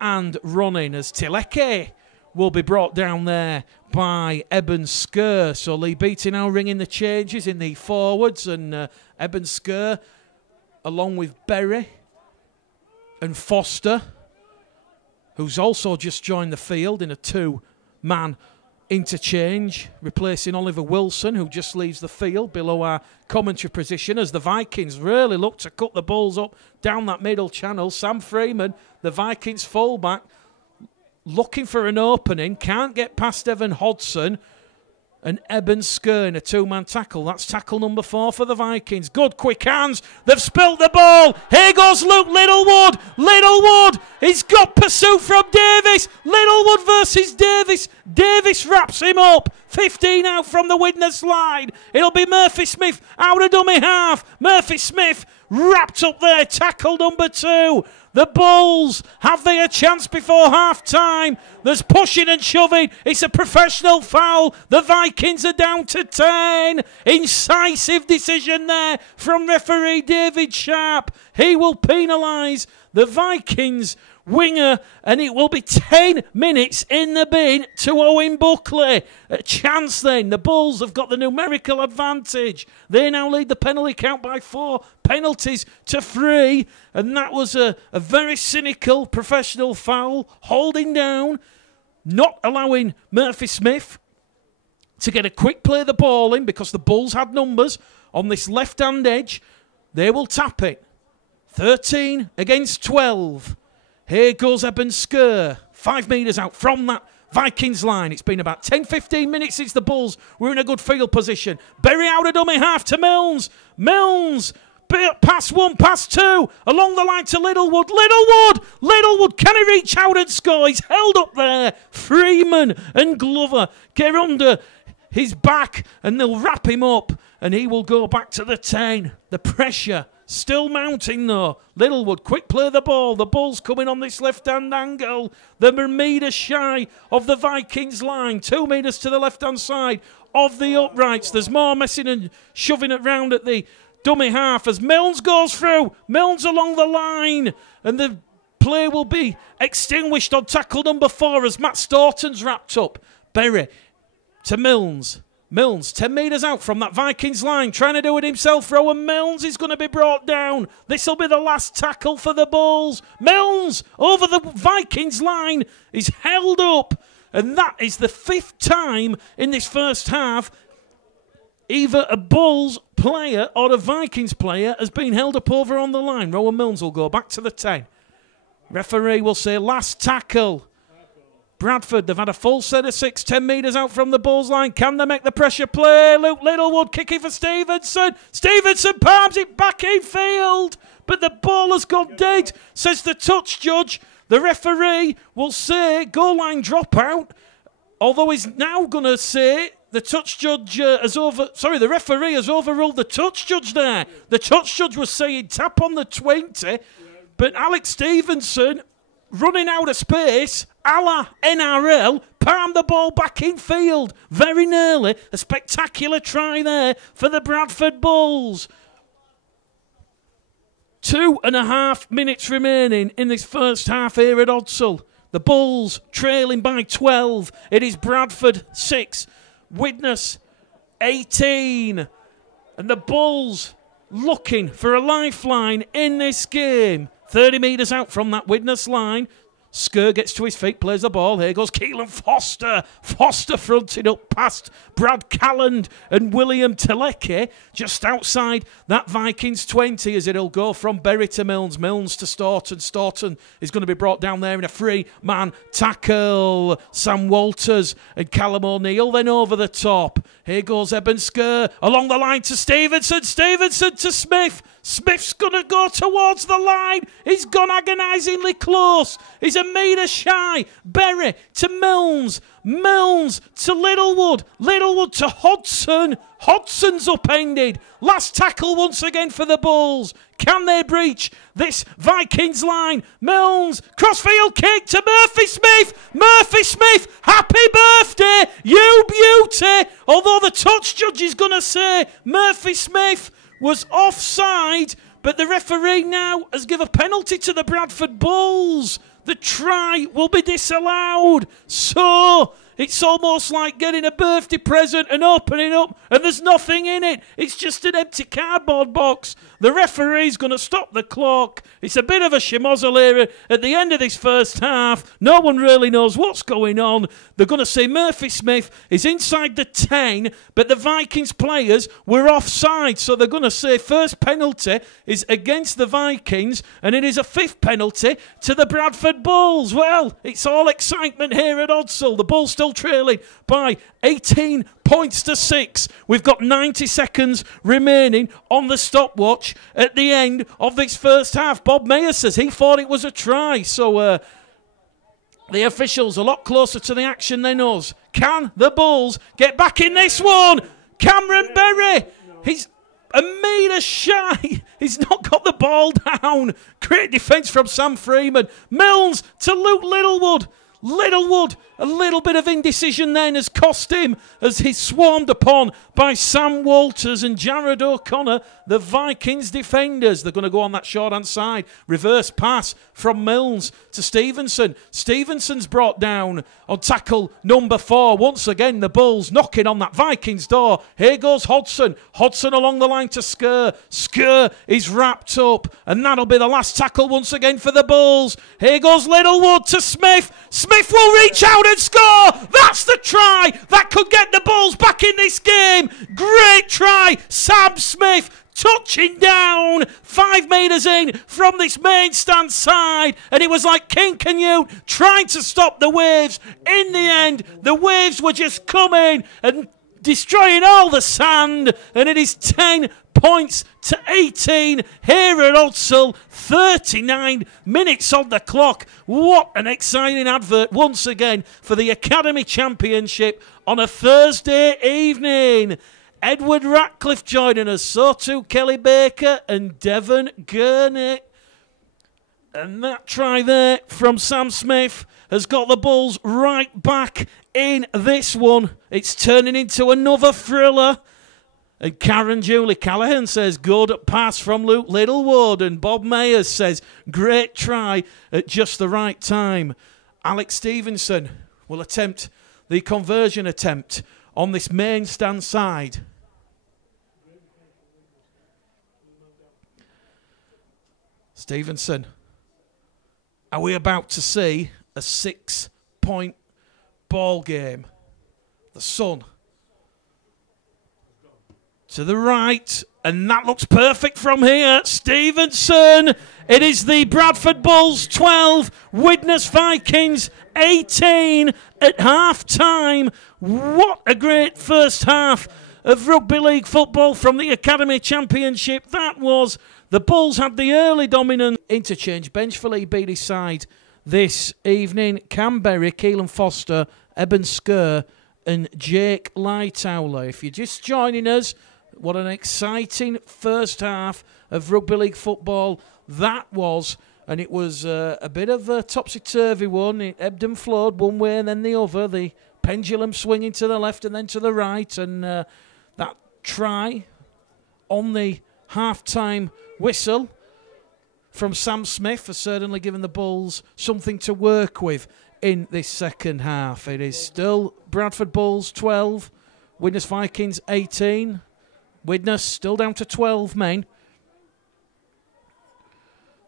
and running as Tileke will be brought down there by Eben Skur. So Lee Beattie now ringing the changes in the forwards, and Eben Skur along with Berry and Foster, who's also just joined the field in a 2-man interchange, replacing Oliver Wilson, who just leaves the field below our commentary position as the Vikings really look to cut the Bulls up down that middle channel. Sam Freeman, the Vikings fullback, looking for an opening, can't get past Evan Hodson, and Eben Skur in a 2-man tackle. That's tackle number 4 for the Vikings. Good quick hands. They've spilt the ball. Here goes Luke Littlewood. Littlewood. He's got pursuit from Davis. Littlewood versus Davis. Davis wraps him up. 15 out from the Widnes line. It'll be Murphy Smith out of dummy half. Murphy Smith wrapped up there. Tackle number 2. The Bulls, have they a chance before half-time? There's pushing and shoving. It's a professional foul. The Vikings are down to 10. Incisive decision there from referee David Sharp. He will penalise the Vikings winger, and it will be 10 minutes in the bin to Owen Buckley. A chance then. The Bulls have got the numerical advantage. They now lead the penalty count by 4 penalties to 3, and that was a very cynical professional foul, holding down, not allowing Murphy Smith to get a quick play of the ball in because the Bulls had numbers on this left-hand edge. They will tap it. 13 against 12. Here goes Eben Skur, 5 metres out from that Vikings line. It's been about 10-15 minutes since the Bulls were in a good field position. Berry out of dummy half to Milnes. Milnes, pass 1, pass 2, along the line to Littlewood. Littlewood, can he reach out and score? He's held up there. Freeman and Glover get under his back, and they'll wrap him up, and he will go back to the 10. The pressure still mounting though. Littlewood, quick play of the ball. The Bulls coming on this left-hand angle. They're a metre shy of the Vikings line. 2 metres to the left-hand side of the uprights. There's more messing and shoving it round at the dummy half as Milnes goes through. Milnes along the line. And the play will be extinguished on tackle number 4 as Matt Staunton's wrapped up. Berry to Milnes. Milnes, 10 metres out from that Vikings line, trying to do it himself. Rowan Milnes is going to be brought down. This will be the last tackle for the Bulls. Milnes, over the Vikings line, is held up. And that is the 5th time in this first half either a Bulls player or a Vikings player has been held up over on the line. Rowan Milnes will go back to the 10. Referee will say last tackle. Bradford, they've had a full set of 6, 10 metres out from the Bulls line. Can they make the pressure play? Luke Littlewood kicking for Stevenson. Stevenson palms it back in field. But the ball has gone dead, says the touch judge. The referee will say goal line dropout. Although he's now going to say the touch judge the referee has overruled the touch judge there. The touch judge was saying tap on the 20. But Alex Stevenson, running out of space, a la NRL, palmed the ball back in field. Very nearly a spectacular try there for the Bradford Bulls. 2.5 minutes remaining in this first half here at Odsal. The Bulls trailing by 12. It is Bradford 6, Widnes 18. And the Bulls looking for a lifeline in this game. 30 metres out from that Widnes line. Skur gets to his feet, plays the ball. Here goes Keelan Foster. Foster fronting up past Brad Calland and William Telecki, just outside that Vikings 20 as it'll go from Berry to Milnes. Milnes to Staunton. Staunton is going to be brought down there in a free-man tackle. Sam Walters and Callum O'Neill then over the top. Here goes Eben Skur along the line to Stevenson. Stevenson to Smith. Smith's going to go towards the line. He's gone agonisingly close. He's a metre shy. Berry to Milnes. Milnes to Littlewood. Littlewood to Hodson. Hodson's upended. Last tackle once again for the Bulls. Can they breach this Vikings line? Milnes, crossfield kick to Murphy Smith. Murphy Smith, happy birthday, you beauty. Although the touch judge is going to say Murphy Smith was offside, but the referee now has given a penalty to the Bradford Bulls. The try will be disallowed. So it's almost like getting a birthday present and opening up and there's nothing in it. It's just an empty cardboard box. The referee's going to stop the clock. It's a bit of a schmozzle here at the end of this first half. No one really knows what's going on. They're going to say Murphy Smith is inside the 10, but the Vikings players were offside. So they're going to say first penalty is against the Vikings and it is a fifth penalty to the Bradford Bulls. Well, it's all excitement here at Odsal. The Bulls still trailing by 18 points to 6. We've got 90 seconds remaining on the stopwatch at the end of this first half. Bob Mayer says he thought it was a try. So the officials a lot closer to the action than us. Can the Bulls get back in this one? Cameron Berry, he's a metre shy. He's not got the ball down. Great defence from Sam Freeman. Milnes to Luke Littlewood. Littlewood, a little bit of indecision then has cost him as he's swarmed upon by Sam Walters and Jared O'Connor, the Vikings defenders. They're going to go on that short-hand side. Reverse pass from Milnes to Stevenson. Stevenson's brought down on tackle number 4. Once again, the Bulls knocking on that Vikings door. Here goes Hodson. Hodson along the line to Skur. Skur is wrapped up, and that'll be the last tackle once again for the Bulls. Here goes Littlewood to Smith. Smith will reach out and score. That's the try that could get the Bulls back in this game. Great try. Sam Smith touching down 5 metres in from this main stand side, and it was like King Canute trying to stop the waves. In the end, the waves were just coming and destroying all the sand, and it is 10 points to 18 here at Odsal. 39 minutes on the clock. What an exciting advert once again for the Academy Championship on a Thursday evening. Edward Ratcliffe joining us, so too Kelly Baker and Devon Gurney. And that try there from Sam Smith has got the Bulls right back in this one. It's turning into another thriller. And Karen Julie Callahan says, good pass from Luke Littlewood. And Bob Mayers says, great try at just the right time. Alex Stevenson will attempt the conversion attempt on this main stand side. Stevenson, are we about to see a 6-point ball game? The sun to the right, and that looks perfect from here. Stevenson, it is the Bradford Bulls 12, Widnes Vikings 18 at half-time. What a great first half of rugby league football from the Academy Championship. That was, the Bulls had the early dominance. Interchange bench for Lee Beattie's side this evening. Cam Berry, Keelan Foster, Eben Skur and Jake Lightowler. If you're just joining us, what an exciting first half of rugby league football that was. And it was a bit of a topsy-turvy one. It ebbed and flowed one way and then the other. The pendulum swinging to the left and then to the right. And that try on the half-time whistle from Sam Smith has certainly given the Bulls something to work with in this second half. It is still Bradford Bulls 12, Widnes Vikings 18. Widnes still down to 12 men,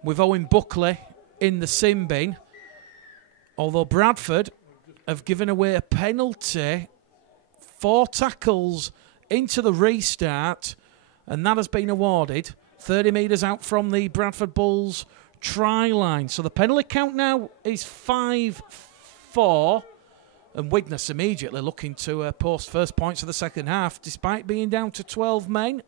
with Owen Buckley in the sin bin. Although Bradford have given away a penalty, 4 tackles into the restart, and that has been awarded 30 metres out from the Bradford Bulls try line. So the penalty count now is 5-4, and Widnes immediately looking to post first points of the second half, despite being down to 12 men,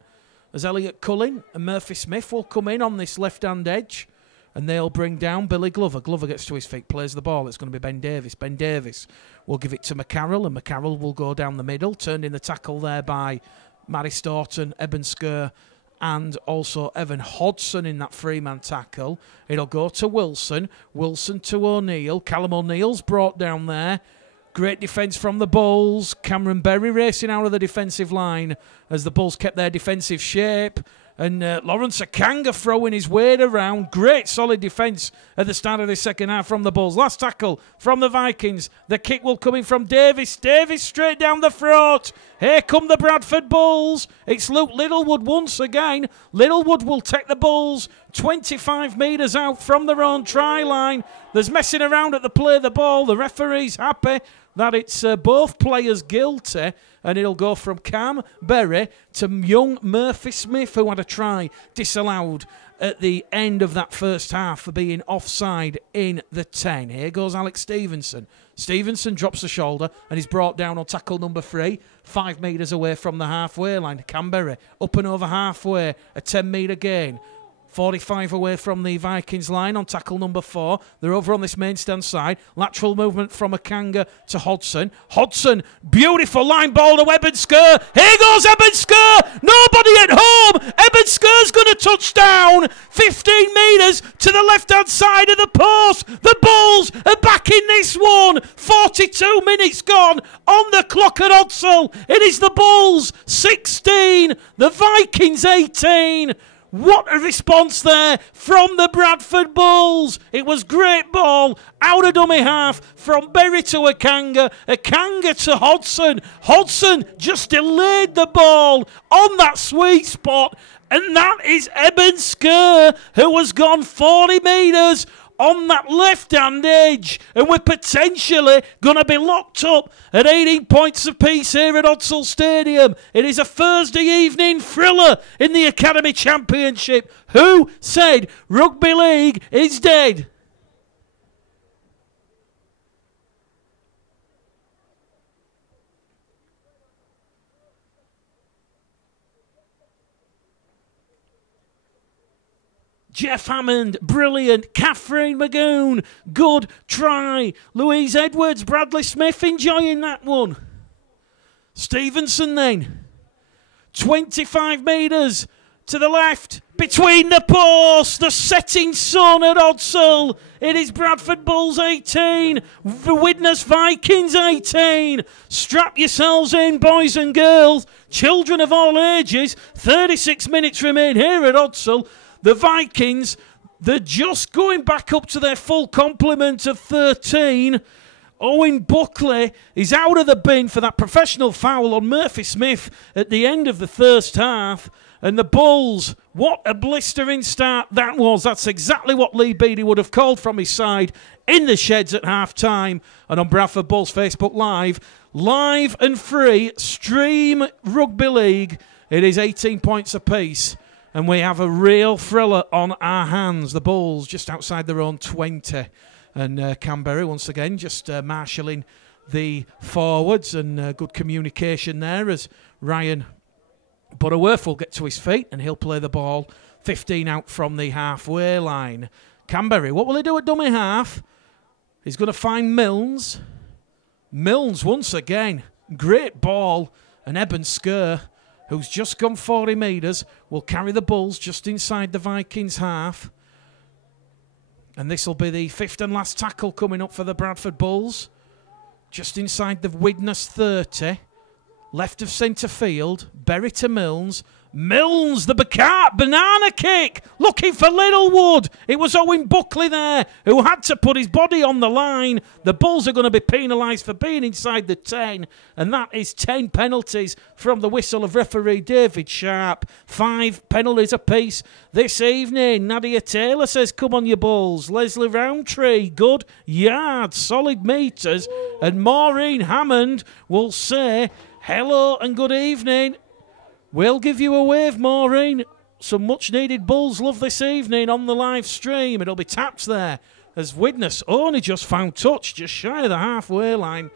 as Elliot Cullen and Murphy Smith will come in on this left-hand edge, and they'll bring down Billy Glover. Glover gets to his feet, plays the ball. It's going to be Ben Davis. Ben Davis will give it to McCarroll, and McCarroll will go down the middle, turned in the tackle there by Mary Staunton, Eben Skur, and also Evan Hodson in that three-man tackle. It'll go to Wilson. Wilson to O'Neill. Callum O'Neill's brought down there. Great defence from the Bulls. Cameron Berry racing out of the defensive line as the Bulls kept their defensive shape. And Lawrence Akanga throwing his weight around. Great solid defence at the start of the second half from the Bulls. Last tackle from the Vikings. The kick will come in from Davis. Davis straight down the throat. Here come the Bradford Bulls. It's Luke Littlewood once again. Littlewood will take the Bulls 25 metres out from their own try line. There's messing around at the play of the ball. The referee's happy that it's both players guilty, and it'll go from Cam Berry to young Murphy Smith, who had a try disallowed at the end of that first half for being offside in the 10. Here goes Alex Stevenson. Stevenson drops the shoulder and is brought down on tackle number 3, 5 metres away from the halfway line. Cam Berry up and over halfway, a 10-metre gain. 45 away from the Vikings line on tackle number 4. They're over on this main stand side. Lateral movement from Akanga to Hodson. Hodson, beautiful line ball to Eben Skur. Here goes Eben Skur. Nobody at home. Eben Skur's going to touch down. 15 metres to the left-hand side of the post. The Bulls are back in this one. 42 minutes gone on the clock at Odsal. It is the Bulls 16, the Vikings 18. What a response there from the Bradford Bulls. It was great ball out of dummy half from Berry to Akanga. Akanga to Hodson. Hodson just delayed the ball on that sweet spot. And that is Eben Skur, who has gone 40 metres on that left-hand edge, and we're potentially going to be locked up at 18 points apiece here at Odsal Stadium. It is a Thursday evening thriller in the Academy Championship. Who said rugby league is dead? Jeff Hammond, brilliant. Catherine Magoon, good try. Louise Edwards, Bradley Smith enjoying that one. Stevenson then. 25 metres to the left. Between the posts, the setting sun at Odsal. It is Bradford Bulls 18, the Widnes Vikings 18. Strap yourselves in, boys and girls, children of all ages. 36 minutes remain here at Odsal. The Vikings, they're just going back up to their full complement of 13. Owen Buckley is out of the bin for that professional foul on Murphy Smith at the end of the first half. And the Bulls, what a blistering start that was. That's exactly what Lee Beattie would have called from his side in the sheds at half-time. And on Bradford Bulls Facebook live and free, stream rugby league. It is 18 points apiece. And we have a real thriller on our hands. The Bulls just outside their own 20. And Canberra, once again, just marshalling the forwards. And good communication there as Ryan Butterworth will get to his feet. And he'll play the ball 15 out from the halfway line. Canberra, what will he do at dummy half? He's going to find Milnes. Milnes once again. Great ball. And Eben Skur, who's just gone 40 metres, will carry the Bulls just inside the Vikings half. And this will be the 5th and last tackle coming up for the Bradford Bulls. Just inside the Widnes 30. left of centre field. Berry to Milnes. Milnes, the banana kick, looking for Littlewood. It was Owen Buckley there who had to put his body on the line. The Bulls are going to be penalised for being inside the 10, and that is 10 penalties from the whistle of referee David Sharp. 5 penalties apiece this evening. Nadia Taylor says, come on you Bulls. Leslie Roundtree, good yards, solid metres. And Maureen Hammond will say, hello and good evening. We'll give you a wave, Maureen. Some much-needed Bulls love this evening on the live stream. It'll be tapped there as Widnes only just found touch, just shy of the halfway line.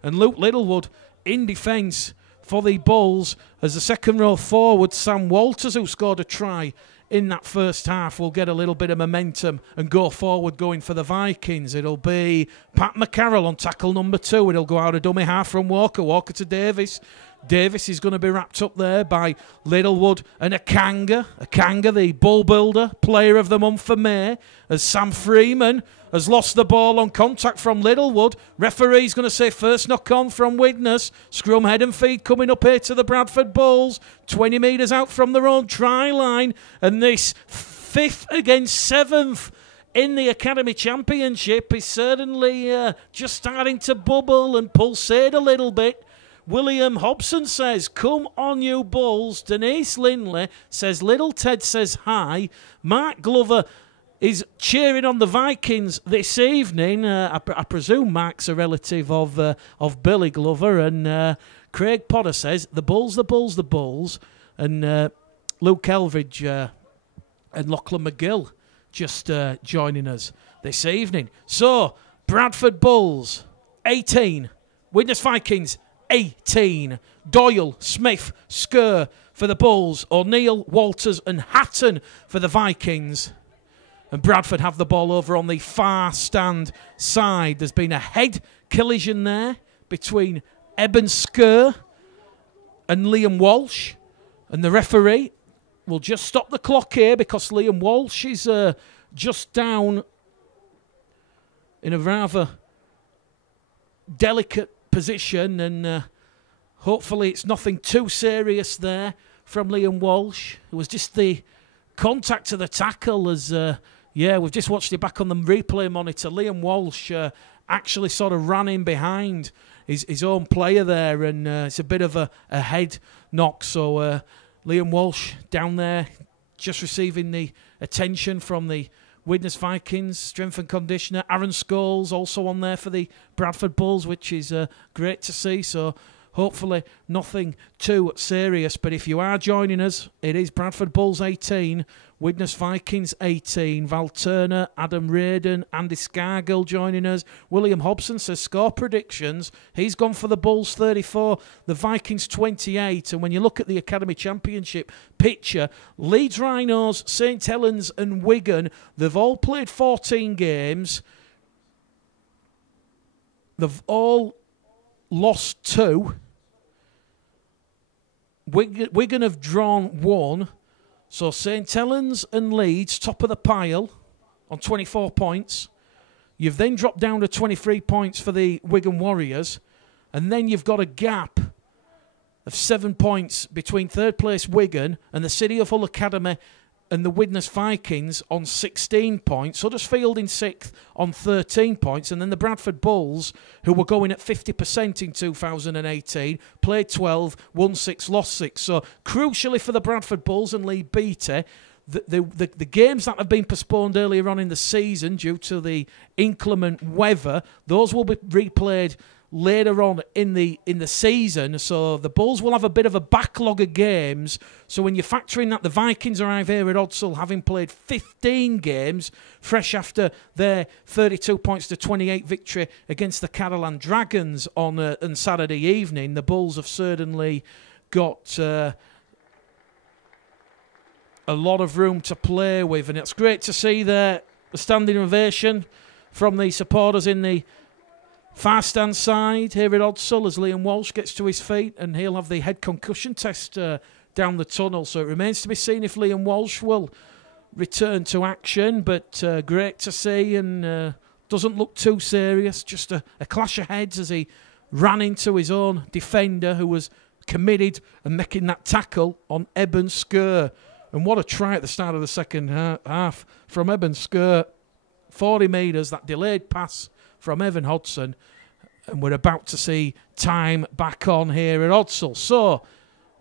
And Luke Littlewood in defence for the Bulls as the second row forward, Sam Walters, who scored a try in that first half, will get a little bit of momentum and go forward going for the Vikings. It'll be Pat McCarroll on tackle number 2. It'll go out a dummy half from Walker. Walker to Davis. Davis is going to be wrapped up there by Littlewood and Akanga. Akanga, the ball builder, player of the month for May, as Sam Freeman has lost the ball on contact from Littlewood. Referee's going to say first knock on from Widnes. Scrum head and feed coming up here to the Bradford Bulls. 20 metres out from their own try line. And this 5th against 7th in the Academy Championship is certainly just starting to bubble and pulsate a little bit. William Hobson says, come on you Bulls. Denise Linley says, Little Ted says hi. Mark Glover is cheering on the Vikings this evening. I presume Mark's a relative of Billy Glover. And Craig Potter says, the Bulls, the Bulls, the Bulls. And Luke Elvidge and Lachlan McGill just joining us this evening. So, Bradford Bulls, 18. Widnes Vikings, 18. Doyle, Smith, Skur for the Bulls. O'Neill, Walters and Hatton for the Vikings. And Bradford have the ball over on the far stand side. There's been a head collision there between Eben Skur and Liam Walsh. And the referee will just stop the clock here because Liam Walsh is just down in a rather delicate position, and hopefully it's nothing too serious there from Liam Walsh. It was just the contact to the tackle as, we've just watched it back on the replay monitor. Liam Walsh actually sort of ran in behind his own player there, and it's a bit of a head knock. So Liam Walsh down there just receiving the attention from the Widnes Vikings strength and conditioner. Aaron Scholes also on there for the Bradford Bulls, which is great to see. So hopefully nothing too serious. But if you are joining us, it is Bradford Bulls 18, Widnes Vikings 18. Val Turner, Adam Raden, Andy Scargill joining us. William Hobson says score predictions. He's gone for the Bulls 34, the Vikings 28. And when you look at the Academy Championship picture, Leeds Rhinos, St Helens and Wigan, they've all played 14 games. They've all lost 2. Wigan have drawn 1. So St Helens and Leeds, top of the pile on 24 points. You've then dropped down to 23 points for the Wigan Warriors. And then you've got a gap of 7 points between third place Wigan and the City of Hull Academy and the Widnes Vikings on 16 points. Huddersfield in 6th on 13 points. And then the Bradford Bulls, who were going at 50% in 2018, played 12, won 6, lost 6. So crucially for the Bradford Bulls and Lee Beattie, the games that have been postponed earlier on in the season due to the inclement weather, those will be replayed later on in the season. So the Bulls will have a bit of a backlog of games. So when you factor in that the Vikings arrive here at Odsal having played 15 games, fresh after their 32 points to 28 victory against the Catalan Dragons on Saturday evening, the Bulls have certainly got a lot of room to play with. And it's great to see the standing ovation from the supporters in the far stand side here at Odsal as Liam Walsh gets to his feet, and he'll have the head concussion test down the tunnel. So it remains to be seen if Liam Walsh will return to action, but great to see, and doesn't look too serious. Just a clash of heads as he ran into his own defender who was committed and making that tackle on Eben Skur. And what a try at the start of the second half from Eben Skur. 40 metres, that delayed pass from Evan Hodson. And we're about to see time back on here at Odsal. So,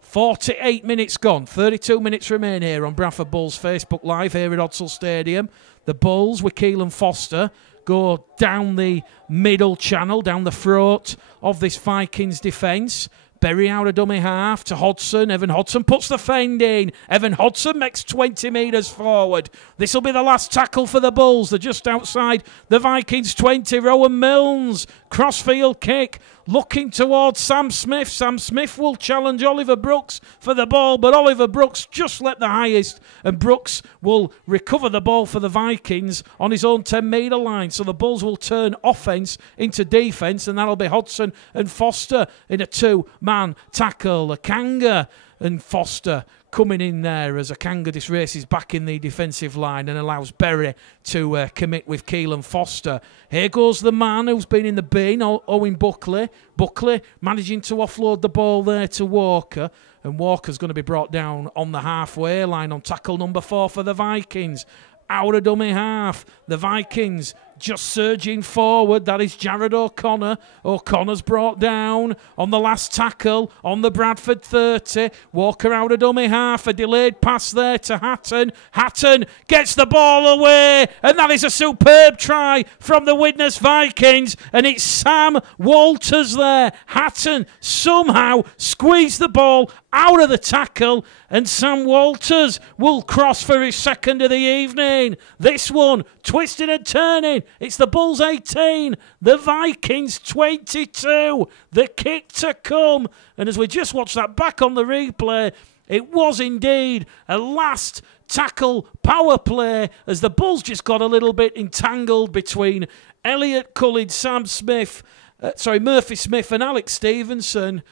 48 minutes gone, 32 minutes remain here on Bradford Bulls Facebook Live here at Odsal Stadium. The Bulls with Keelan Foster go down the middle channel, down the throat of this Vikings defence. Berry out of dummy half to Hodson. Evan Hodson puts the fend in. Evan Hodson makes 20 metres forward. This will be the last tackle for the Bulls. They're just outside the Vikings 20. Rowan Milnes, crossfield kick, looking towards Sam Smith. Sam Smith will challenge Oliver Brooks for the ball, but Oliver Brooks just let the highest, and Brooks will recover the ball for the Vikings on his own 10-metre line. So the Bulls will turn offence into defence, and that'll be Hodson and Foster in a two-man tackle. Akanga and Foster coming in there as Akanga disraces back in the defensive line and allows Berry to commit with Keelan Foster. Here goes the man who's been in the bin, Owen Buckley. Buckley managing to offload the ball there to Walker, and Walker's going to be brought down on the halfway line on tackle number 4 for the Vikings. Out of dummy half, the Vikings just surging forward. That is Jared O'Connor. O'Connor's brought down on the last tackle on the Bradford 30. Walker out of dummy half. A delayed pass there to Hatton. Hatton gets the ball away, and that is a superb try from the Widnes Vikings, and it's Sam Walters there. Hatton somehow squeezed the ball out of the tackle, and Sam Walters will cross for his second of the evening. This one, twisting and turning. It's the Bulls 18, the Vikings 22. The kick to come. And as we just watched that back on the replay, it was indeed a last tackle power play as the Bulls just got a little bit entangled between Elliot Cullen, Murphy Smith and Alex Stevenson.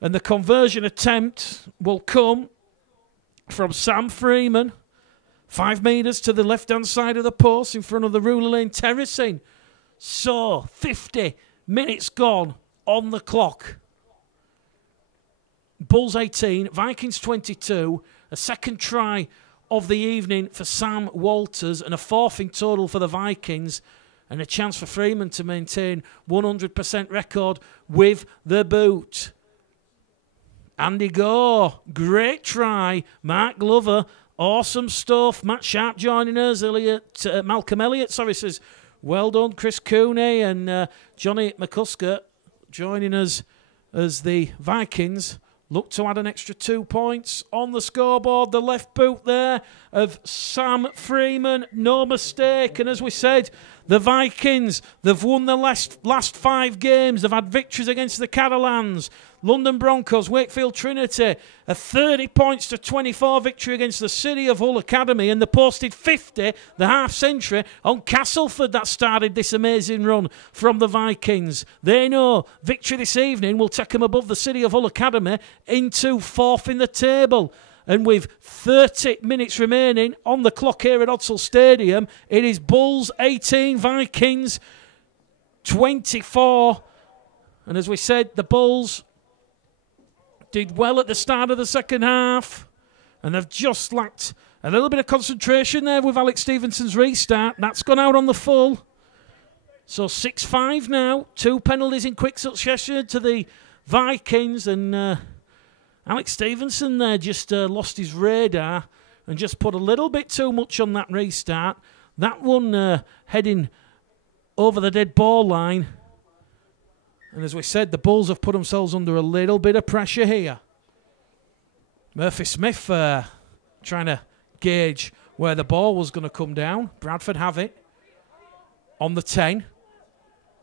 And the conversion attempt will come from Sam Freeman. 5 metres to the left-hand side of the post in front of the Ruler Lane terracing. So, 50 minutes gone on the clock. Bulls 18, Vikings 22. A second try of the evening for Sam Walters and a fourth in total for the Vikings. And a chance for Freeman to maintain 100% record with the boot. Andy Gore, great try. Mark Glover, awesome stuff. Matt Sharp joining us. Malcolm Elliott, says, well done. Chris Cooney and Johnny McCusker joining us as the Vikings look to add an extra 2 points on the scoreboard. The left boot there of Sam Freeman, no mistake. And as we said, the Vikings, they've won the last 5 games. They've had victories against the Catalans, London Broncos, Wakefield Trinity, a 30 points to 24 victory against the City of Hull Academy, and they posted 50, the half century, on Castleford. That started this amazing run from the Vikings. They know victory this evening will take them above the City of Hull Academy into 4th in the table. And with 30 minutes remaining on the clock here at Odsal Stadium, it is Bulls 18, Vikings 24. And as we said, the Bulls did well at the start of the second half, and they've just lacked a little bit of concentration there with Alex Stevenson's restart. That's gone out on the full. So 6-5 now. 2 penalties in quick succession to the Vikings, and Alex Stevenson there just lost his radar and just put a little bit too much on that restart. That one heading over the dead ball line. And as we said, the Bulls have put themselves under a little bit of pressure here. Murphy Smith trying to gauge where the ball was going to come down. Bradford have it on the 10.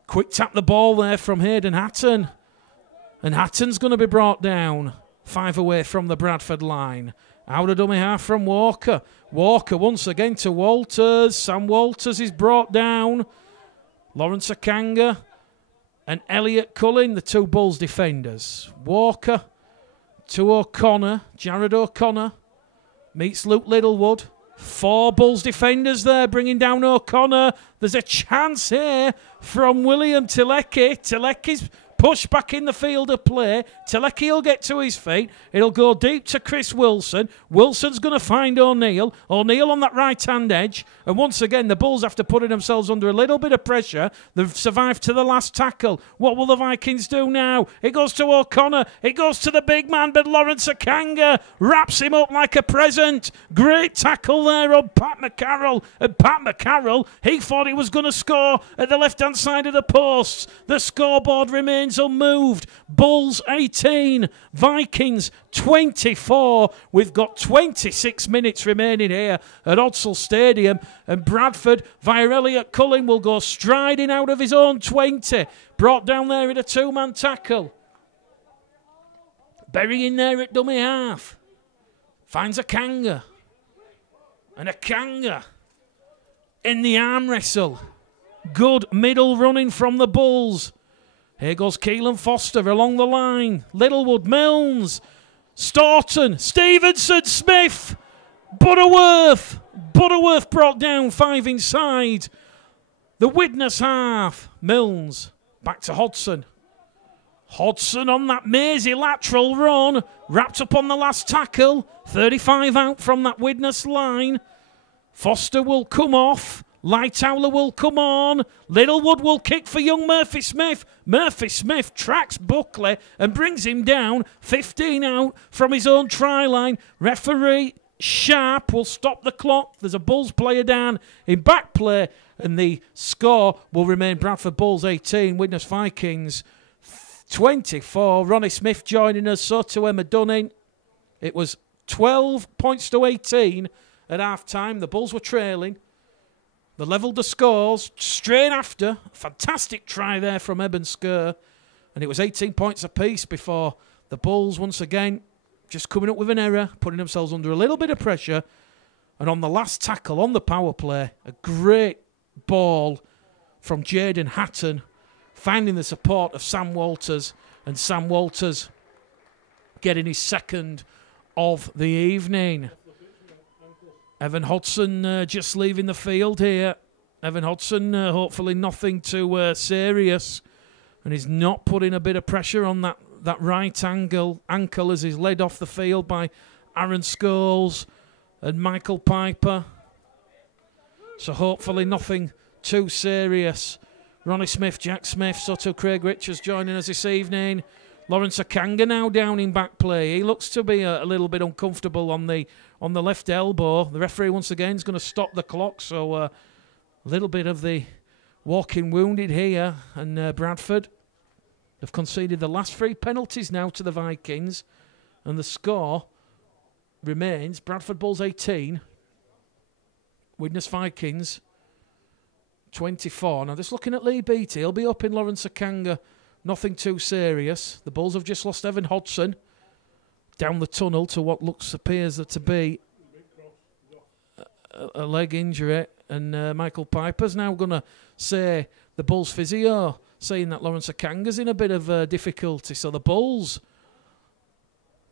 Quick tap the ball there from Hayden Hatton. And Hatton's going to be brought down. 5 away from the Bradford line. Out of dummy half from Walker. Walker once again to Walters. Sam Walters is brought down. Lawrence Akanga and Elliot Cullen, the 2 Bulls defenders. Walker to O'Connor. Jared O'Connor meets Luke Littlewood. 4 Bulls defenders there, bringing down O'Connor. There's a chance here from William Tilecki. Tilecki's Push back in the field of play. Telecki will get to his feet. It'll go deep to Chris Wilson. Wilson's going to find O'Neill. O'Neill on that right-hand edge. And once again, the Bulls, after putting themselves under a little bit of pressure, they've survived to the last tackle. What will the Vikings do now? It goes to O'Connor. It goes to the big man, but Lawrence Akanga wraps him up like a present. Great tackle there on Pat McCarroll. And Pat McCarroll, he thought he was going to score at the left-hand side of the posts. The scoreboard remains unmoved. Bulls 18, Vikings 24. We've got 26 minutes remaining here at Odsal Stadium, and Bradford, via Elliot Cullen, will go striding out of his own 20. Brought down there in a two-man tackle. Berry in there at dummy half. Finds Akanga. And Akanga in the arm wrestle. Good middle running from the Bulls. Here goes Keelan Foster along the line. Littlewood, Milnes, Staunton, Stevenson, Smith, Butterworth. Butterworth brought down 5 inside. The Widnes half. Milnes back to Hodson. Hodson on that mazy lateral run. Wrapped up on the last tackle. 35 out from that Widnes line. Foster will come off. Lightower will come on. Littlewood will kick for young Murphy Smith. Murphy Smith tracks Buckley and brings him down. 15 out from his own try line. Referee Sharp will stop the clock. There's a Bulls player down in back play, and the score will remain Bradford Bulls 18, Widnes Vikings 24. Ronnie Smith joining us, so to Emma Dunning. It was 12 points to 18 at half-time. The Bulls were trailing. They levelled the scores straight after. Fantastic try there from Eben Skur. And it was 18 points apiece before the Bulls, once again, just coming up with an error, putting themselves under a little bit of pressure. And on the last tackle, on the power play, a great ball from Jaden Hatton, finding the support of Sam Walters. And Sam Walters getting his second of the evening. Evan Hodson just leaving the field here. Evan Hodson, hopefully nothing too serious. And he's not putting a bit of pressure on that right ankle as he's led off the field by Aaron Scholes and Michael Piper. So hopefully nothing too serious. Ronnie Smith, Jack Smith, Soto Craig Richards joining us this evening. Lawrence Akanga now down in back play. He looks to be a little bit uncomfortable on the left elbow. The referee once again is going to stop the clock. So a little bit of the walking wounded here. And Bradford have conceded the last 3 penalties now to the Vikings. And the score remains Bradford Bulls 18, Widnes Vikings 24. Now just looking at Lee Beattie, he'll be up in Lawrence Akanga. Nothing too serious. The Bulls have just lost Evan Hodson down the tunnel to what appears to be a leg injury. And Michael Piper's now going to say, the Bulls physio, saying that Lawrence Akanga's in a bit of difficulty. So the Bulls,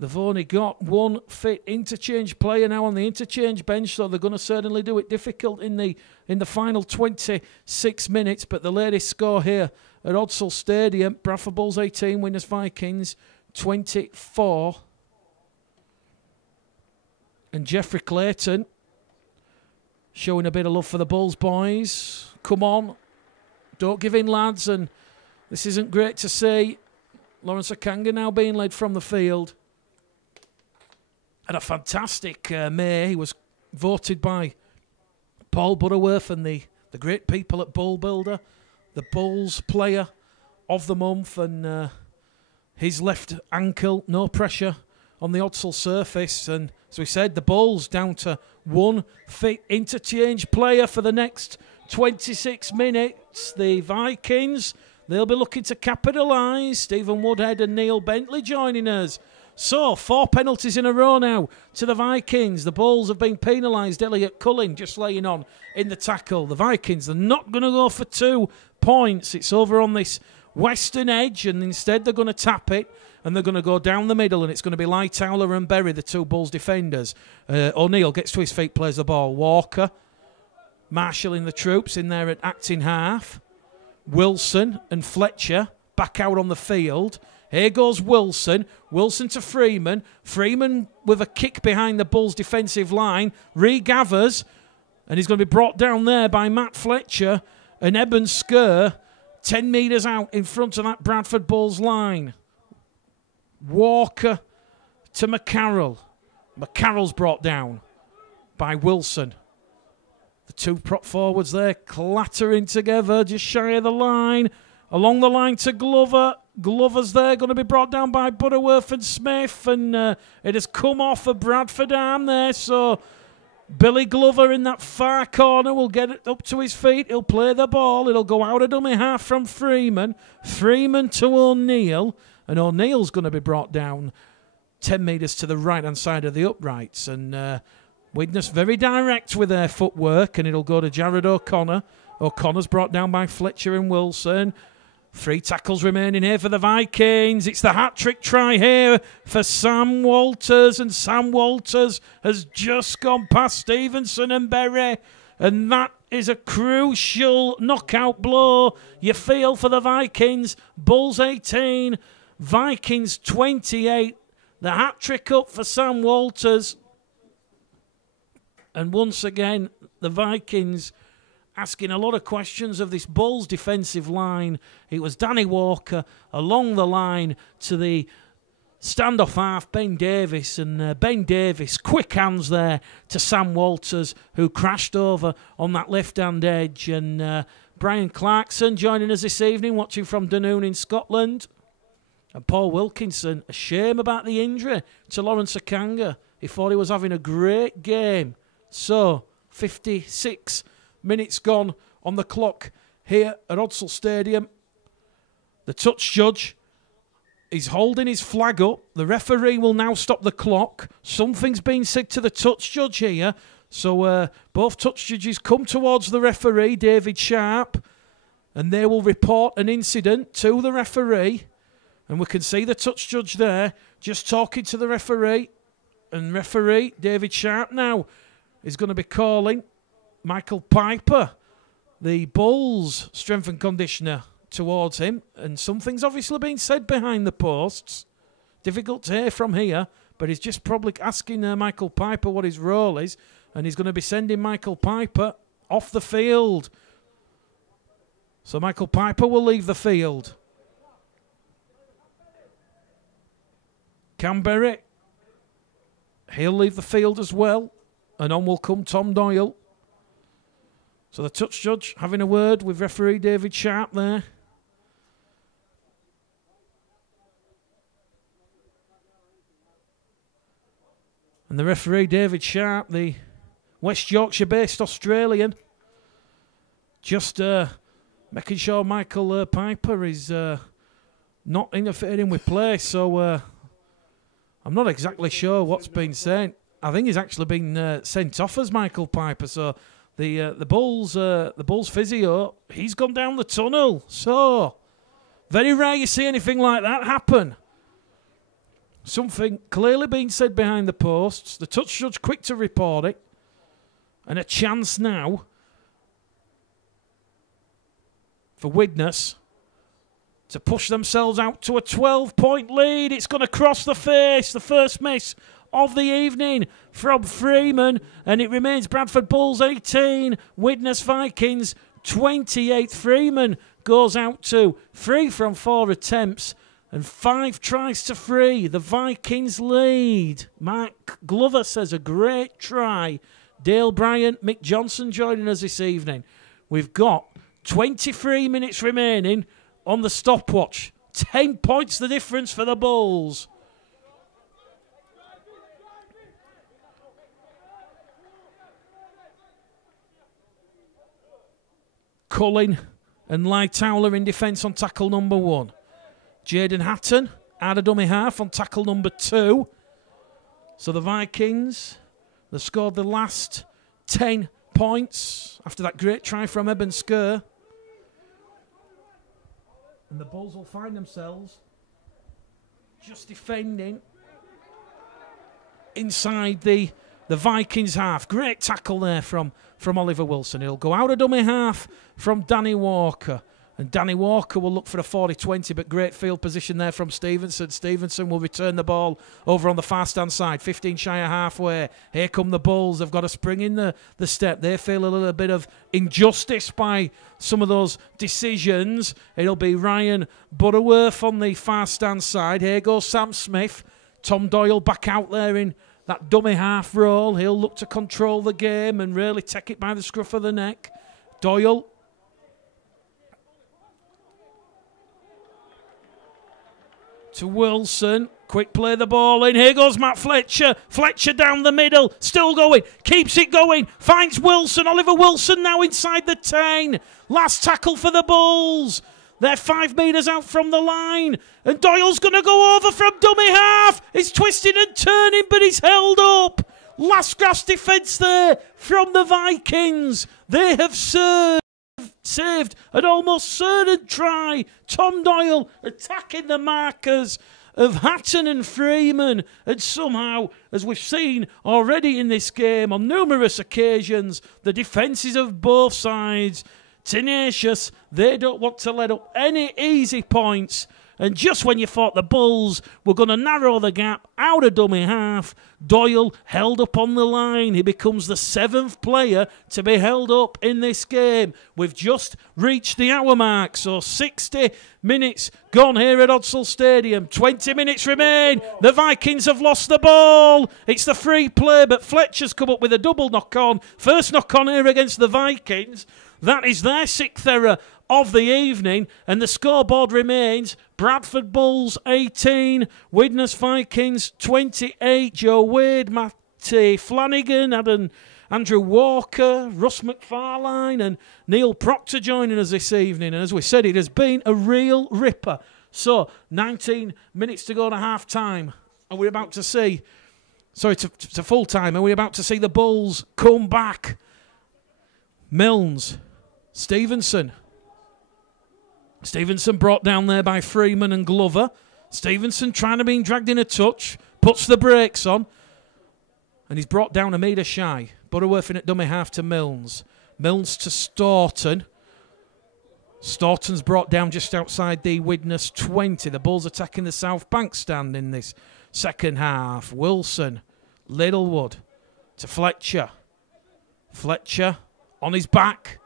they've only got one fit interchange player now on the interchange bench, so they're going to certainly do it difficult in the final 26 minutes. But the latest score here at Odsal Stadium, Bradford Bulls 18, Widnes Vikings 24. And Jeffrey Clayton showing a bit of love for the Bulls boys. Come on, don't give in, lads. And this isn't great to see. Lawrence Akanga now being led from the field. Had a fantastic May. He was voted by Paul Butterworth and the great people at Bull Builder, the Bulls player of the month. And his left ankle, no pressure on the Odsal surface. And as we said, the Bulls down to one fit interchange player for the next 26 minutes. The Vikings, they'll be looking to capitalise. Stephen Woodhead and Neil Bentley joining us. So, 4 penalties in a row now to the Vikings. The Bulls have been penalised. Elliot Cullen just laying on in the tackle. The Vikings are not going to go for 2 points. It's over on this western edge, and instead they're going to tap it, and they're going to go down the middle, and it's going to be Lightower and Berry, the 2 Bulls defenders. O'Neill gets to his feet, plays the ball. Walker marshalling the troops in there at acting half. Wilson and Fletcher back out on the field. Here goes Wilson. Wilson to Freeman. Freeman with a kick behind the Bulls' defensive line. Regathers. And he's going to be brought down there by Matt Fletcher. And Eben Skur 10 metres out in front of that Bradford Bulls line. Walker to McCarroll. McCarroll's brought down by Wilson. The two prop forwards there clattering together just shy of the line. Along the line to Glover. Glover's there, going to be brought down by Butterworth and Smith. And it has come off a Bradford arm there. So Billy Glover in that far corner will get it up to his feet. He'll play the ball. It'll go out of dummy half from Freeman. Freeman to O'Neill. And O'Neill's going to be brought down 10 metres to the right-hand side of the uprights. And Widnes very direct with their footwork. And it'll go to Jared O'Connor. O'Connor's brought down by Fletcher and Wilson. 3 tackles remaining here for the Vikings. It's the hat-trick try here for Sam Walters. And Sam Walters has just gone past Stevenson and Berry. And that is a crucial knockout blow. You feel for the Vikings. Bulls 18, Vikings 28. The hat-trick up for Sam Walters. And once again, the Vikings asking a lot of questions of this Bulls defensive line. It was Danny Walker along the line to the standoff half, Ben Davis. And Ben Davis, quick hands there to Sam Walters, who crashed over on that left-hand edge. And Brian Clarkson joining us this evening, watching from Dunoon in Scotland. And Paul Wilkinson, a shame about the injury to Lawrence Akanga. He thought he was having a great game. So, 56 minutes gone on the clock here at Odsal Stadium. The touch judge is holding his flag up. The referee will now stop the clock. Something's been said to the touch judge here. So both touch judges come towards the referee, David Sharp, and they will report an incident to the referee. And we can see the touch judge there just talking to the referee. And referee David Sharp now is going to be calling Michael Piper, the Bulls strength and conditioner, towards him. And something's obviously been said behind the posts. Difficult to hear from here, but he's just probably asking Michael Piper what his role is. And he's going to be sending Michael Piper off the field. So Michael Piper will leave the field. Canberra, he'll leave the field as well. And on will come Tom Doyle. So the touch judge having a word with referee David Sharp there. And the referee David Sharp, the West Yorkshire-based Australian, just making sure Michael Piper is not interfering with play. So I'm not exactly sure what's been said. I think he's actually been sent off as Michael Piper. So the Bulls physio, he's gone down the tunnel. So very rare you see anything like that happen. Something clearly being said behind the posts. The touch judge quick to report it. And a chance now for Widnes to push themselves out to a 12-point lead. It's going to cross the face. The first miss of the evening from Freeman. And it remains Bradford Bulls 18, Widnes Vikings 28. Freeman goes out to 3 from 4 attempts and 5 tries to 3. The Vikings lead. Mark Glover says a great try. Dale Bryant, Mick Johnson joining us this evening. We've got 23 minutes remaining on the stopwatch. 10 points the difference for the Bulls. Cullen and Lightowler in defence on tackle number 1. Jaden Hatton out of dummy half on tackle number 2. So the Vikings, they've scored the last 10 points after that great try from Eben Skur. And the Bulls will find themselves just defending inside the Vikings half. Great tackle there from Oliver Wilson. He'll go out of dummy half from Danny Walker. And Danny Walker will look for a 40-20, but great field position there from Stevenson. Stevenson will return the ball over on the far stand side, 15 shy of halfway. Here come the Bulls. They've got to spring in the step. They feel a little bit of injustice by some of those decisions. It'll be Ryan Butterworth on the far stand side. Here goes Sam Smith. Tom Doyle back out there in that dummy half role. He'll look to control the game and really take it by the scruff of the neck. Doyle. To Wilson. Quick play the ball in. Here goes Matt Fletcher. Fletcher down the middle. Still going. Keeps it going. Finds Wilson. Oliver Wilson now inside the 10. Last tackle for the Bulls. They're 5 metres out from the line. And Doyle's going to go over from dummy half. He's twisting and turning, but he's held up. Last gasp defence there from the Vikings. They have saved an almost certain try. Tom Doyle attacking the markers of Hatton and Freeman. And somehow, as we've seen already in this game on numerous occasions, the defences of both sides tenacious. They don't want to let up any easy points. And just when you thought the Bulls were going to narrow the gap out of dummy half, Doyle held up on the line. He becomes the 7th player to be held up in this game. We've just reached the hour mark, so 60 minutes gone here at Odsal Stadium. 20 minutes remain. The Vikings have lost the ball. It's the free play, but Fletcher's come up with a double knock-on. First knock-on here against the Vikings. That is their 6th error of the evening, and the scoreboard remains Bradford Bulls 18, Widnes Vikings 28. Joe Wade, Matty Flanagan, Andrew Walker, Russ McFarlane and Neil Proctor joining us this evening. And as we said, it has been a real ripper. So 19 minutes to go to half time, and we're about to see, sorry, to full time, and we're about to see the Bulls come back. Milnes, Stevenson brought down there by Freeman and Glover. Stevenson trying to be dragged in a touch, puts the brakes on, and he's brought down a metre shy. Butterworth in at dummy half to Milnes. Milnes to Staunton. Staunton's brought down just outside the Widnes 20. The Bulls attacking the South Bank stand in this second half. Wilson, Littlewood to Fletcher. Fletcher on his back,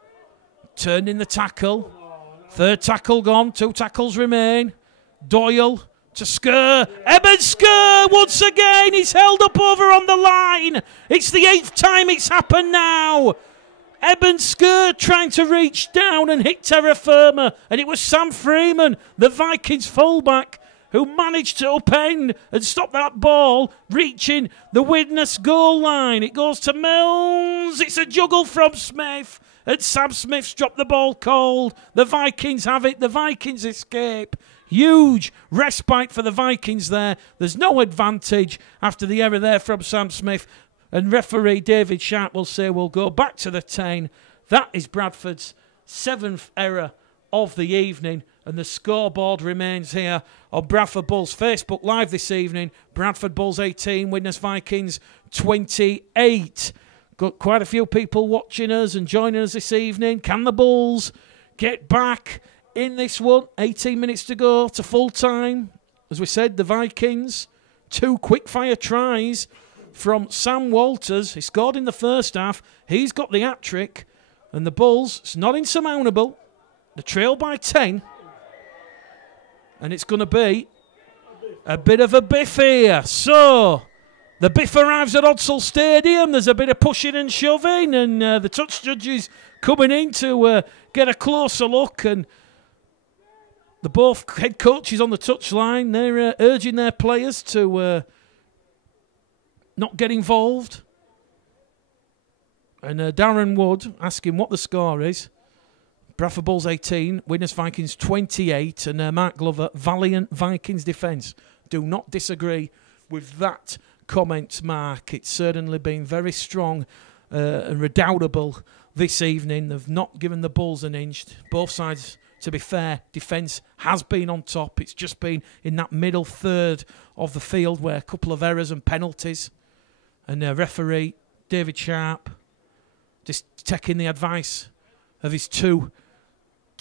turning the tackle. Third tackle gone, 2 tackles remain. Doyle to Skur. Eben Skur once again. He's held up over on the line. It's the 8th time it's happened now. Eben Skur trying to reach down and hit terra firma. And it was Sam Freeman, the Vikings fullback, who managed to upend and stop that ball reaching the Widnes goal line. It goes to Milnes. It's a juggle from Smith. And Sam Smith's dropped the ball cold. The Vikings have it. The Vikings escape. Huge respite for the Vikings there. There's no advantage after the error there from Sam Smith. And referee David Sharp will say we'll go back to the 10. That is Bradford's 7th error of the evening. And the scoreboard remains here on Bradford Bulls Facebook Live this evening. Bradford Bulls 18, Widnes Vikings 28. Got quite a few people watching us and joining us this evening. Can the Bulls get back in this one? 18 minutes to go to full time. As we said, the Vikings, 2 quick-fire tries from Sam Walters. He scored in the first half. He's got the hat-trick. And the Bulls, it's not insurmountable. The trail by 10. And it's going to be a bit of a biff here. So the biff arrives at Odsal Stadium. There's a bit of pushing and shoving, and the touch judges coming in to get a closer look. And the both head coaches on the touchline, they're urging their players to not get involved. And Darren Wood asking what the score is. Bradford Bulls 18, Widnes Vikings 28, and Mark Glover, valiant Vikings defence. Do not disagree with that comment, Mark. It's certainly been very strong and redoubtable this evening. They've not given the Bulls an inch. Both sides, to be fair, defence has been on top. It's just been in that middle third of the field where a couple of errors and penalties. And referee David Sharp just taking the advice of his two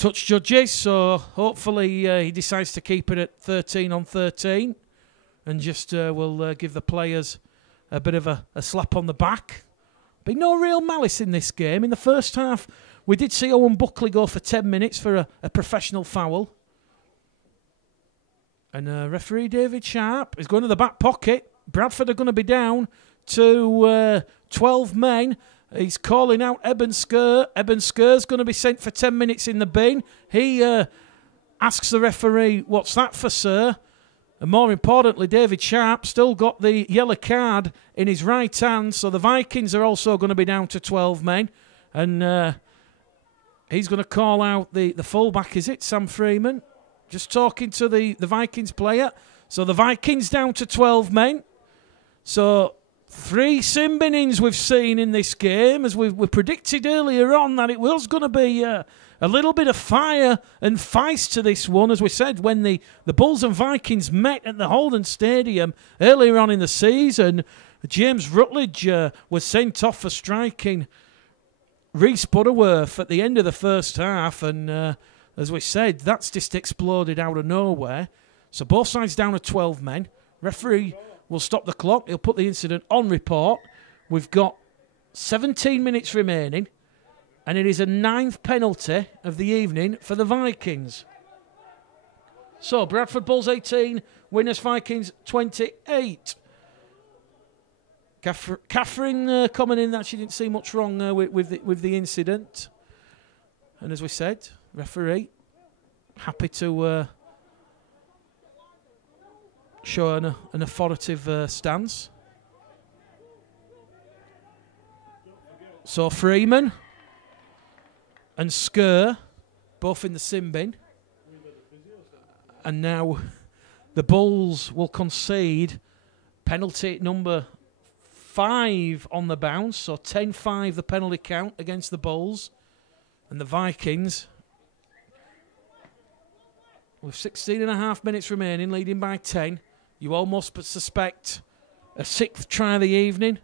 touch judges, so hopefully he decides to keep it at 13 on 13 and just will give the players a bit of a slap on the back. Be no real malice in this game. In the first half, we did see Owen Buckley go for 10 minutes for a professional foul. And referee David Sharp is going to the back pocket. Bradford are going to be down to 12 men. He's calling out Eben Skur. Eben Skur's going to be sent for 10 minutes in the bin. He asks the referee, "What's that for, sir?" And more importantly, David Sharp still got the yellow card in his right hand. So the Vikings are also going to be down to 12 men. And he's going to call out the fullback, is it, Sam Freeman? Just talking to the Vikings player. So the Vikings down to 12 men. So 3 sin binnings we've seen in this game, as we predicted earlier on that it was going to be a little bit of fire and feist to this one, as we said, when the Bulls and Vikings met at the Holden Stadium earlier on in the season. James Rutledge was sent off for striking Rhys Butterworth at the end of the first half, and as we said, that's just exploded out of nowhere. So both sides down to 12 men. Referee will stop the clock. He'll put the incident on report. We've got 17 minutes remaining, and it is a 9th penalty of the evening for the Vikings. So Bradford Bulls 18, Widnes Vikings 28. Catherine commenting that she didn't see much wrong with the incident. And as we said, referee happy to show an authoritative stance. So Freeman and Skur both in the sin bin. And now the Bulls will concede penalty number 5 on the bounce. So 10-5 the penalty count against the Bulls. And the Vikings, with 16.5 minutes remaining, leading by 10. You almost suspect a 6th try of the evening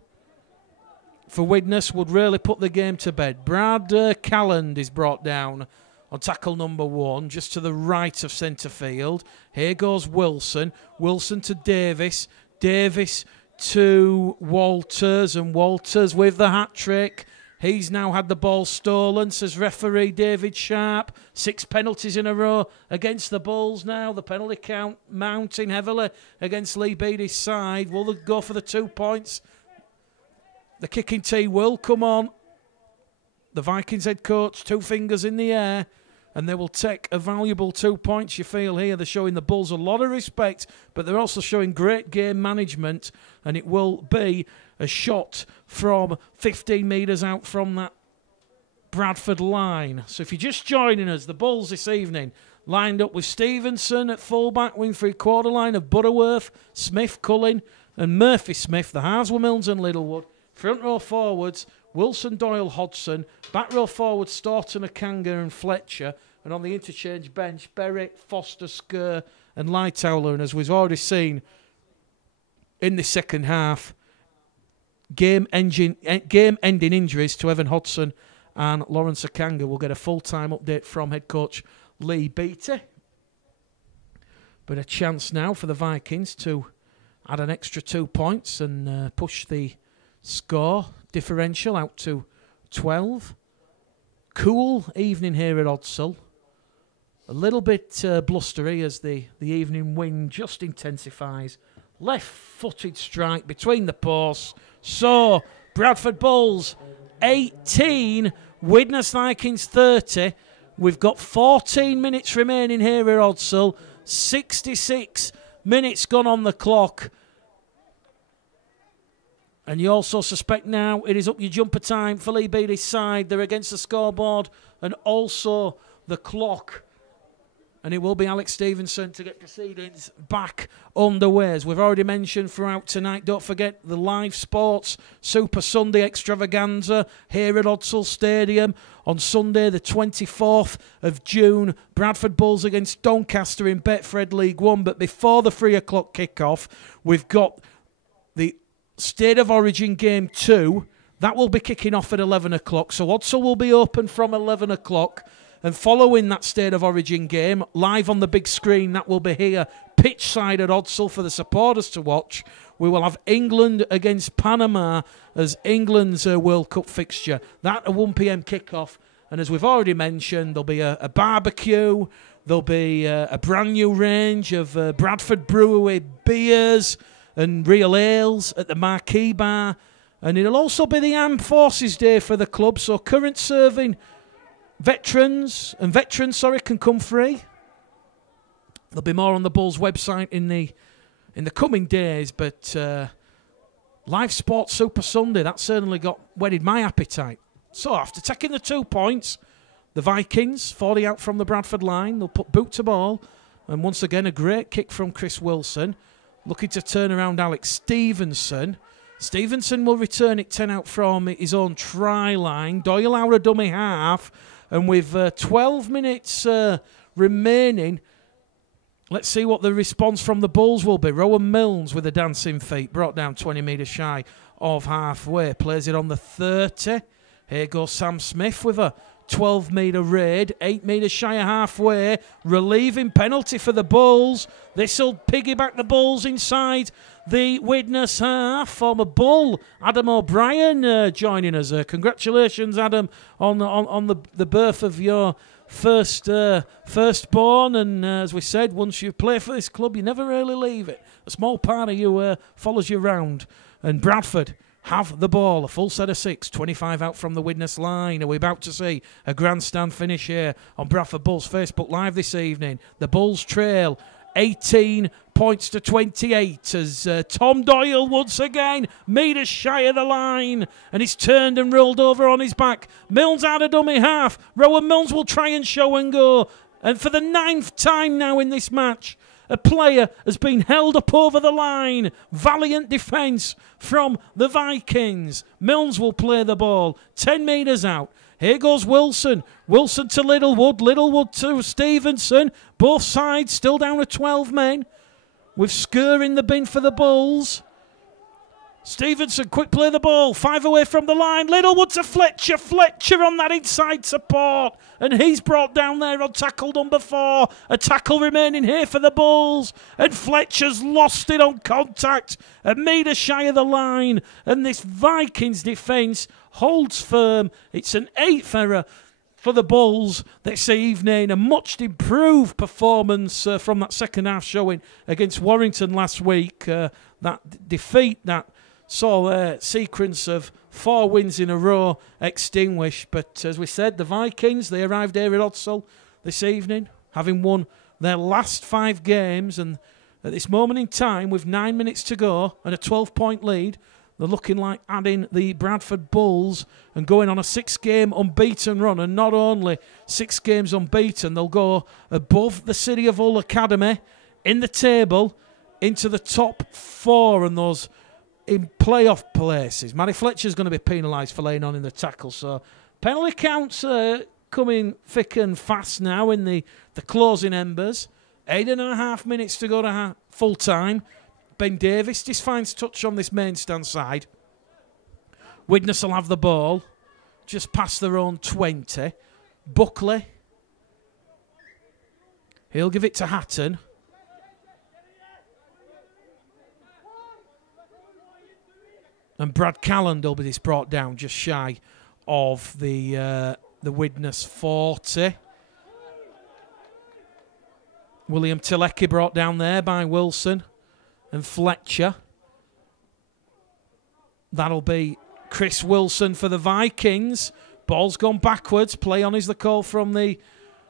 for Widnes would really put the game to bed. Brad Calland is brought down on tackle number 1, just to the right of centre field. Here goes Wilson. Wilson to Davis. Davis to Walters, and Walters with the hat-trick. He's now had the ball stolen, says referee David Sharp. 6 penalties in a row against the Bulls now. The penalty count mounting heavily against Lee Beattie's side. Will they go for the 2 points? The kicking tee will come on. The Vikings head coach, 2 fingers in the air, and they will take a valuable 2 points, you feel here. They're showing the Bulls a lot of respect, but they're also showing great game management, and it will be a shot from 15 metres out from that Bradford line. So if you're just joining us, the Bulls this evening lined up with Stevenson at fullback, wing 3/4 line of Butterworth, Smith, Cullen and Murphy Smith. The halves were Milnes and Littlewood. Front row forwards, Wilson, Doyle, Hodgson. Back row forwards, Staunton, Akanga and Fletcher. And on the interchange bench, Berwick, Foster, Skur and Lightower. And as we've already seen in the second half, game-ending injuries to Evan Hodgson and Lawrence Akanga. We'll get a full-time update from head coach Lee Beattie. But a chance now for the Vikings to add an extra 2 points and push the score differential out to 12. Cool evening here at Odsal. A little bit blustery as the evening wind just intensifies. Left-footed strike between the posts. So, Bradford Bulls 18, Widnes Vikings 30. We've got 14 minutes remaining here at Odsal. 66 minutes gone on the clock. And you also suspect now it is up your jumper time for Lee Beattie's side. They're against the scoreboard and also the clock. And it will be Alex Stevenson to get proceedings back underway. As we've already mentioned throughout tonight, don't forget the live sports Super Sunday extravaganza here at Odsal Stadium on Sunday the 24th of June. Bradford Bulls against Doncaster in Betfred League 1. But before the 3 o'clock kickoff, we've got the State of Origin Game 2. That will be kicking off at 11 o'clock. So Odsal will be open from 11 o'clock. And following that State of Origin game, live on the big screen, that will be here, pitch side at Odsal for the supporters to watch. We will have England against Panama as England's World Cup fixture. That a 1 p.m. kickoff. And as we've already mentioned, there'll be a barbecue. There'll be a brand new range of Bradford Brewery beers and real ales at the Marquee Bar. And it'll also be the Armed Forces Day for the club. So current serving veterans can come free. There'll be more on the Bulls website in the coming days, but live sports Super Sunday, that certainly whetted my appetite. So after taking the 2 points, the Vikings 40 out from the Bradford line, they'll put boot to ball, and once again a great kick from Chris Wilson, looking to turn around Alex Stevenson. Stevenson will return it 10 out from his own try line. Doyle out a dummy half, and with 12 minutes remaining, let's see what the response from the Bulls will be. Rowan Milnes with a dancing feet, brought down 20 metres shy of halfway. Plays it on the 30. Here goes Sam Smith with a 12-metre raid, 8 metres shy of halfway. Relieving penalty for the Bulls. This will piggyback the Bulls inside the Widnes half. Former Bull Adam O'Brien joining us. Congratulations, Adam, on the birth of your firstborn, and as we said, once you play for this club, you never really leave it. A small part of you follows you round. And Bradford have the ball, a full set of 6, 25 out from the Widnes line. Are we about to see a grandstand finish here on Bradford Bulls Facebook Live this evening? The Bulls trail 18 points to 28 as Tom Doyle once again metres shy of the line, and he's turned and rolled over on his back. Milnes out of dummy half. Rowan Milnes will try and show and go, and for the 9th time now in this match, a player has been held up over the line. Valiant defence from the Vikings. Milnes will play the ball 10 metres out. Here goes Wilson. Wilson to Littlewood. Littlewood to Stevenson. Both sides still down to 12 men. With Skur in the bin for the Bulls. Stevenson, quick play the ball. 5 away from the line. Littlewood to Fletcher. Fletcher on that inside support. And he's brought down there on tackle number 4. A tackle remaining here for the Bulls. And Fletcher's lost it on contact. A metre shy of the line. And this Vikings defence holds firm. It's an 8th error for the Bulls this evening. A much improved performance from that second half showing against Warrington last week. That defeat that saw a sequence of 4 wins in a row extinguished. But as we said, the Vikings, they arrived here at Odsal this evening, having won their last 5 games. And at this moment in time, with 9 minutes to go and a 12-point lead, they're looking like adding the Bradford Bulls and going on a 6-game unbeaten run. And not only 6 games unbeaten, they'll go above the City of Hull Academy in the table into the top 4 and those in playoff places. Matty Fletcher's going to be penalised for laying on in the tackle. So penalty counts coming thick and fast now in the closing embers. 8.5 minutes to go to full time. Ben Davis just finds touch on this main stand side. Widnes will have the ball just past their own 20. Buckley. He'll give it to Hatton. And Brad Calland will be this brought down just shy of the Widnes 40. William Tilecki brought down there by Wilson and Fletcher. That'll be Chris Wilson for the Vikings. Ball's gone backwards. Play on is the call from the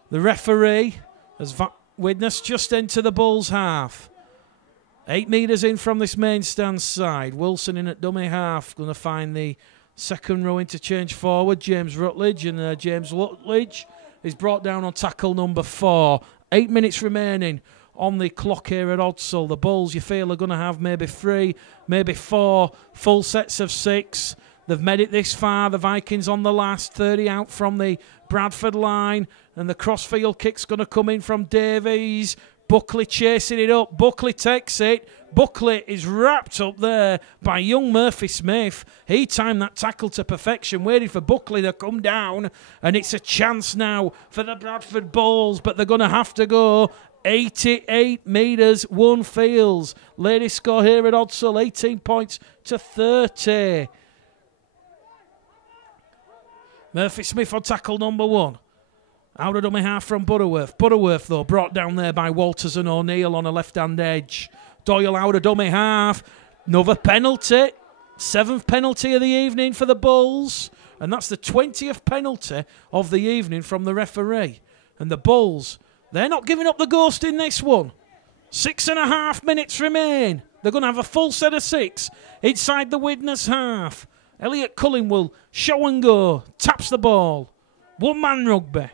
referee as Widnes just enter the Bulls' half. 8 metres in from this main stand side. Wilson in at dummy half. Going to find the second row interchange forward. James Rutledge. And James Rutledge is brought down on tackle number 4. 8 minutes remaining on the clock here at Odsal. The Bulls, you feel, are going to have maybe 3, maybe 4 full sets of 6. They've made it this far. The Vikings on the last. 30 out from the Bradford line. And the crossfield kick's going to come in from Davies. Buckley chasing it up. Buckley takes it. Buckley is wrapped up there by young Murphy Smith. He timed that tackle to perfection, waiting for Buckley to come down, and it's a chance now for the Bradford Bulls, but they're going to have to go 88 metres, one fields. Ladies score here at Odsal, 18 points to 30. Murphy Smith on tackle number 1. Out of dummy half from Butterworth. Butterworth, though, brought down there by Walters and O'Neill on a left-hand edge. Doyle out of dummy half. Another penalty. 7th penalty of the evening for the Bulls. And that's the 20th penalty of the evening from the referee. And the Bulls, they're not giving up the ghost in this one. 6.5 minutes remain. They're going to have a full set of 6 inside the Widnes half. Elliot Cullen will show and go. Taps the ball. One-man rugby.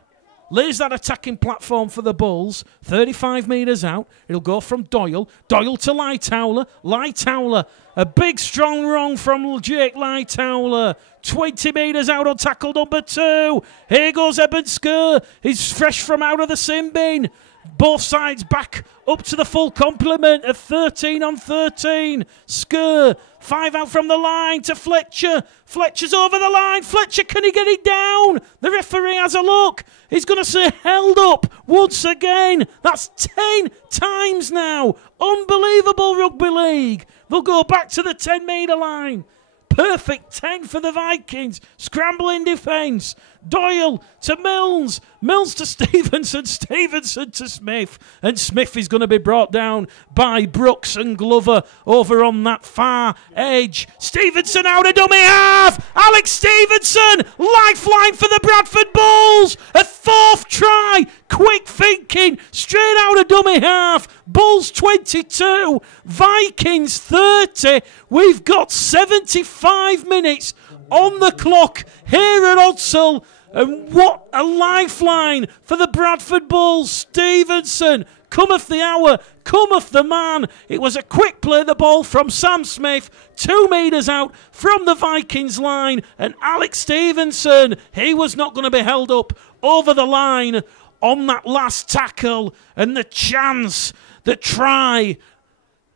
Lays that attacking platform for the Bulls. 35 metres out. It'll go from Doyle. Doyle to Lightowler. Lightowler. A big strong run from Jake Lightowler. 20 metres out on tackle number 2. Here goes Eben Skur. He's fresh from out of the sin bin. Both sides back up to the full complement of 13 on 13. Skur, 5 out from the line to Fletcher. Fletcher's over the line. Fletcher, can he get it down? The referee has a look. He's going to say held up once again. That's 10 times now. Unbelievable rugby league. They'll go back to the 10-metre line. Perfect 10 for the Vikings. Scrambling defence. Doyle to Mills. Mills to Stevenson. Stevenson to Smith. And Smith is going to be brought down by Brooks and Glover over on that far edge. Stevenson out of dummy half. Alex Stevenson. Lifeline for the Bradford Bulls. A 4th try. Quick thinking. Straight out of dummy half. Bulls 22. Vikings 30. We've got 75 minutes on the clock here at Odsal. And what a lifeline for the Bradford Bulls. Stevenson, cometh the hour, cometh the man. It was a quick play, the ball from Sam Smith, 2 metres out from the Vikings line. And Alex Stevenson, he was not going to be held up over the line on that last tackle. And the chance, the try,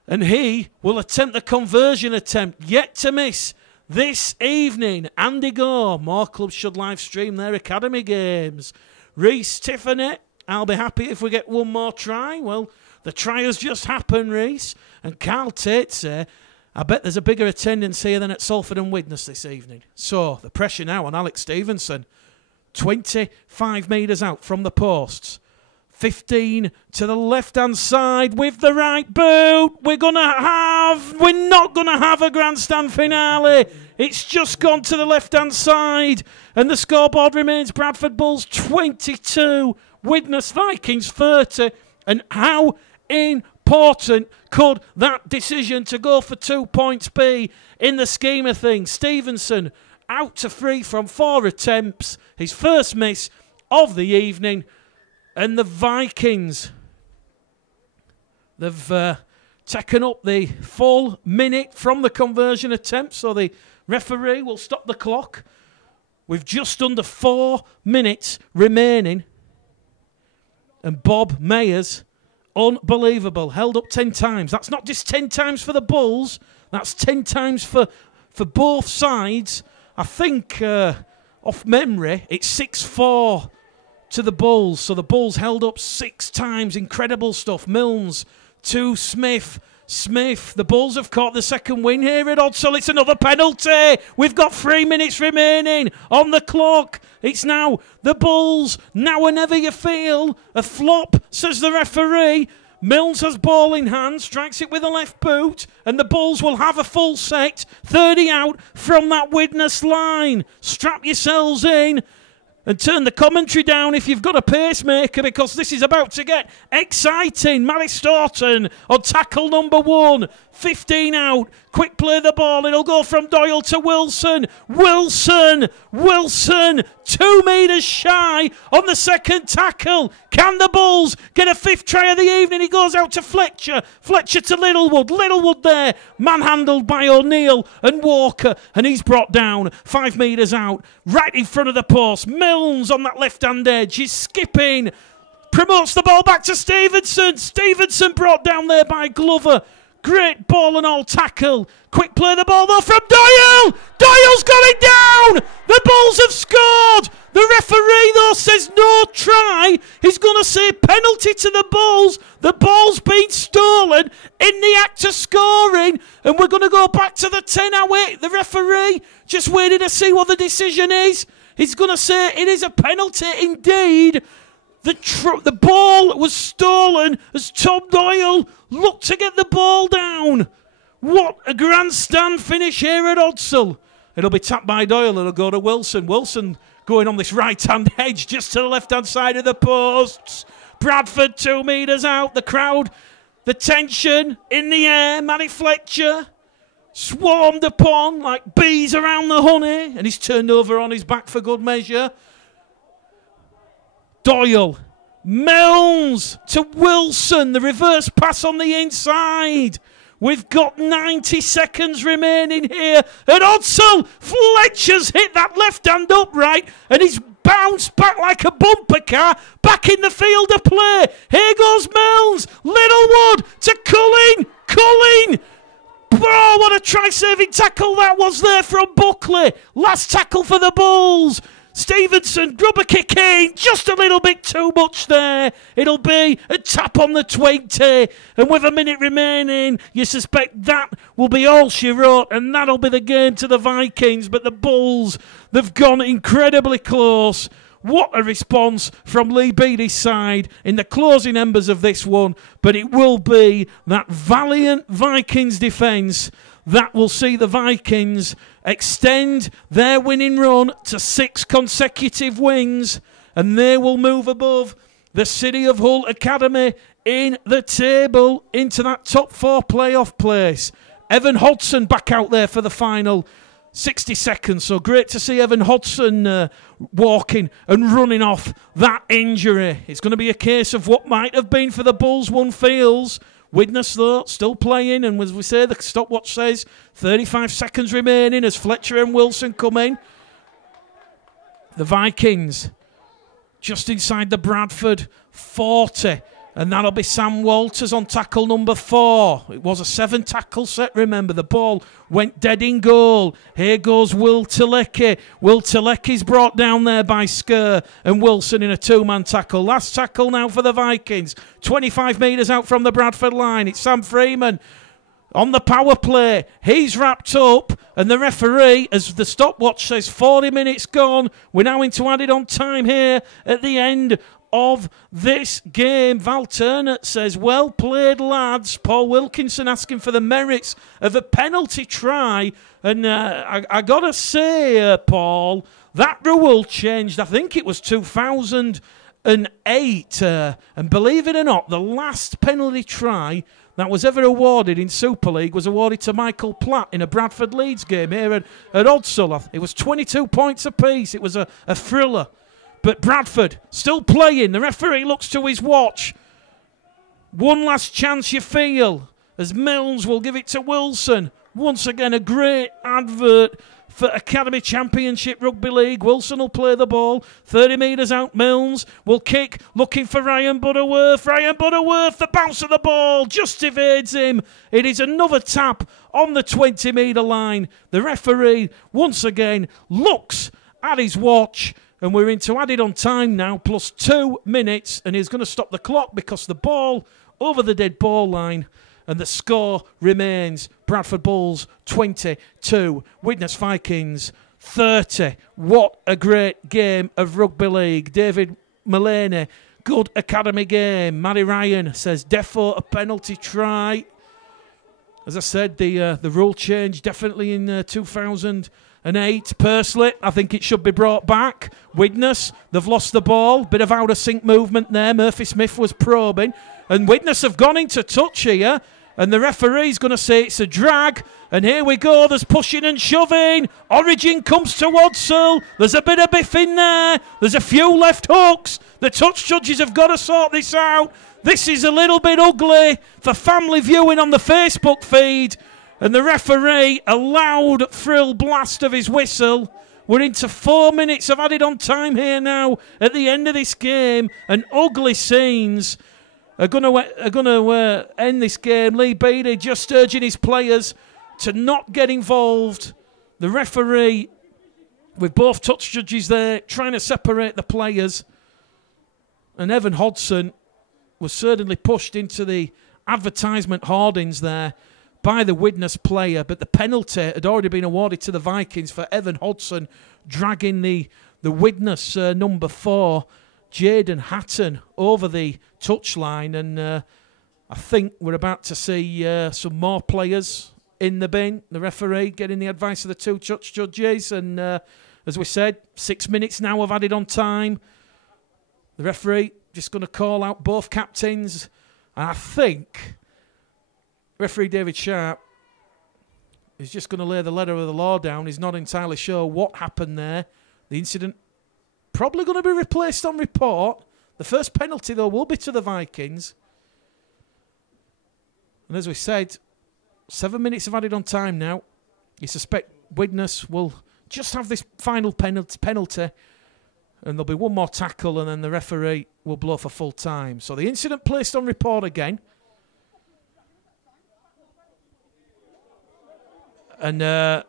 and he will attempt the conversion attempt, yet to miss. This evening, Andy Gore. More clubs should live stream their academy games. Reese Tiffany, I'll be happy if we get one more try. Well, the try has just happened, Reese. And Carl Tate say, I bet there's a bigger attendance here than at Salford and Widnes this evening. So, the pressure now on Alex Stevenson. 25 metres out from the posts. 15 to the left-hand side with the right boot. We're not going to have a grandstand finale. It's just gone to the left-hand side. And the scoreboard remains Bradford Bulls 22, Widnes Vikings 30. And how important could that decision to go for 2 points be in the scheme of things? Stevenson out to free from 4 attempts. His first miss of the evening. And the Vikings, they've taken up the full minute from the conversion attempt, so the referee will stop the clock with just under 4 minutes remaining. And Bob Mayers, unbelievable, held up 10 times. That's not just 10 times for the Bulls, that's 10 times for both sides. I think, off memory, it's 6-4. To the Bulls. So the Bulls held up 6 times. Incredible stuff. Milnes to Smith. Smith. The Bulls have caught the second win here at Odsal. It's another penalty. We've got 3 minutes remaining on the clock. It's now the Bulls. Now or never you feel. A flop, says the referee. Milnes has ball in hand, strikes it with a left boot, and the Bulls will have a full set. 30 out from that Widnes line. Strap yourselves in. And turn the commentary down if you've got a pacemaker, because this is about to get exciting. Mary Staunton on tackle number 1. 15 out. Quick play the ball. It'll go from Doyle to Wilson. Wilson. 2 metres shy on the second tackle. Can the Bulls get a 5th try of the evening? He goes out to Fletcher. Fletcher to Littlewood. Littlewood there. Manhandled by O'Neill and Walker. And he's brought down 5 metres out. Right in front of the post. Milnes on that left-hand edge. He's skipping promotes the ball back to Stevenson. Stevenson brought down there by Glover. Great ball and all tackle. Quick play the ball though from Doyle. Doyle's got it down. The Bulls have scored. The referee though says no try. He's going to say penalty to the Bulls. The ball's been stolen in the act of scoring. And we're going to go back to the 10. Now wait, the referee just waiting to see what the decision is. He's going to say it is a penalty indeed. The ball was stolen as Tom Doyle looked to get the ball down. What a grandstand finish here at Odsal. It'll be tapped by Doyle. It'll go to Wilson. Wilson going on this right-hand edge just to the left-hand side of the posts. Bradford 2 metres out. The crowd, the tension in the air. Matty Fletcher swarmed upon like bees around the honey. And he's turned over on his back for good measure. Doyle, Milnes to Wilson, the reverse pass on the inside. We've got 90 seconds remaining here at Odsal. Fletcher's hit that left hand upright and he's bounced back like a bumper car back in the field of play. Here goes Milnes, Littlewood to Culling. Culling! Oh, what a try-saving tackle that was there from Buckley. Last tackle for the Bulls. Stevenson, grubber kick in, just a little bit too much there. It'll be a tap on the 20. And with a minute remaining, you suspect that will be all she wrote. And that'll be the game to the Vikings. But the Bulls, they've gone incredibly close. What a response from Lee Beattie's side in the closing embers of this one. But it will be that valiant Vikings defence that will see the Vikings extend their winning run to 6 consecutive wins, and they will move above the City of Hull Academy in the table into that top 4 playoff place. Evan Hodson back out there for the final 60 seconds. So great to see Evan Hodson walking and running off that injury. It's going to be a case of what might have been for the Bulls one feels. Widnes, though, still playing, and as we say, the stopwatch says 35 seconds remaining as Fletcher and Wilson come in. The Vikings just inside the Bradford 40, and that'll be Sam Walters on tackle number 4. It was a 7-tackle set, remember. The ball went dead in goal. Here goes Will Telecki. Will Telecki's brought down there by Skur, and Wilson in a 2-man tackle. Last tackle now for the Vikings. 25 metres out from the Bradford line. It's Sam Freeman on the power play. He's wrapped up, and the referee, as the stopwatch says, 40 minutes gone. We're now into added on time here at the end of this game. Val Turner says, well played, lads. Paul Wilkinson asking for the merits of a penalty try. And I got to say, Paul, that rule changed. I think it was 2008. And believe it or not, the last penalty try that was ever awarded in Super League was awarded to Michael Platt in a Bradford Leeds game here at Odsal. It was 22 points apiece. It was a thriller. But Bradford still playing. The referee looks to his watch. One last chance, you feel, as Milnes will give it to Wilson. Once again, a great advert for Academy Championship Rugby League. Wilson will play the ball. 30 metres out, Milnes will kick, looking for Ryan Butterworth. Ryan Butterworth, the bounce of the ball, just evades him. It is another tap on the 20-metre line. The referee, once again, looks at his watch. And we're into added on time now, plus 2 minutes. And he's going to stop the clock because the ball over the dead ball line. And the score remains Bradford Bulls 22, Widnes Vikings 30. What a great game of rugby league. David Mullaney, good academy game. Matty Ryan says, defo a penalty try. As I said, the rule change definitely in 2008. Personally, I think it should be brought back. Widnes, they've lost the ball. Bit of out of sync movement there. Murphy Smith was probing. And Widnes have gone into touch here. And the referee's going to say it's a drag. And here we go. There's pushing and shoving. Origin comes to Odsal. There's a bit of biff in there. There's a few left hooks. The touch judges have got to sort this out. This is a little bit ugly for family viewing on the Facebook feed. And the referee, a loud frill blast of his whistle, We're into 4 minutes of added on time here now at the end of this game, and ugly scenes are going to end this game. Lee Beattie just urging his players to not get involved. The referee, with both touch judges there, trying to separate the players. And Evan Hodson was certainly pushed into the advertisement hoardings there by the Widnes player, but the penalty had already been awarded to the Vikings for Evan Hodson dragging the Widnes number 4, Jaden Hatton, over the touchline. And I think we're about to see some more players in the bin. The referee getting the advice of the 2 touch judges, and as we said, 6 minutes now of added on time. The referee just going to call out both captains. And I think referee David Sharp is just going to lay the letter of the law down. He's not entirely sure what happened there. The incident probably going to be replaced on report. The first penalty, though, will be to the Vikings. And as we said, 7 minutes of added on time now. You suspect Widnes will just have this final penalty, and there'll be one more tackle, and then the referee will blow for full time. So the incident placed on report again. And a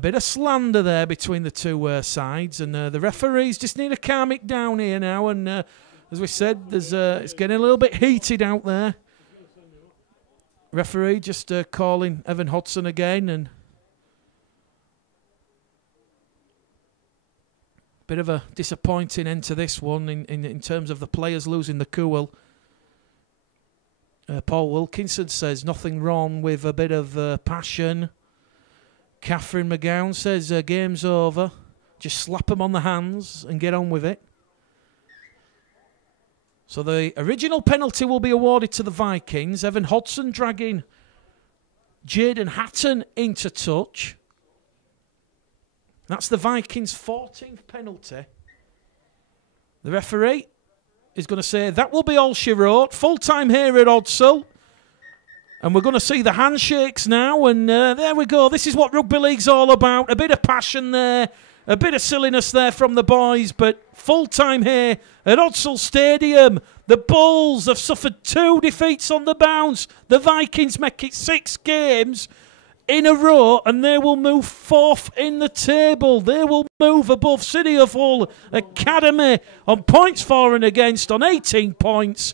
bit of slander there between the 2 sides, and the referees just need to calm it down here now. And as we said, it's getting a little bit heated out there. Referee just calling Evan Hodson again, and bit of a disappointing end to this one in terms of the players losing the cool. Paul Wilkinson says nothing wrong with a bit of passion. Catherine McGowan says game's over. Just slap them on the hands and get on with it. So the original penalty will be awarded to the Vikings. Evan Hodson dragging Jaden Hatton into touch. That's the Vikings' 14th penalty. The referee is going to say that will be all she wrote. Full time here at Odsal. And we're going to see the handshakes now. And there we go. This is what rugby league's all about. A bit of passion there. A bit of silliness there from the boys. But full time here at Odsal Stadium. The Bulls have suffered 2 defeats on the bounce. The Vikings make it 6 games in a row, and they will move 4th in the table. They will move above City of Hull Academy on points for and against on 18 points.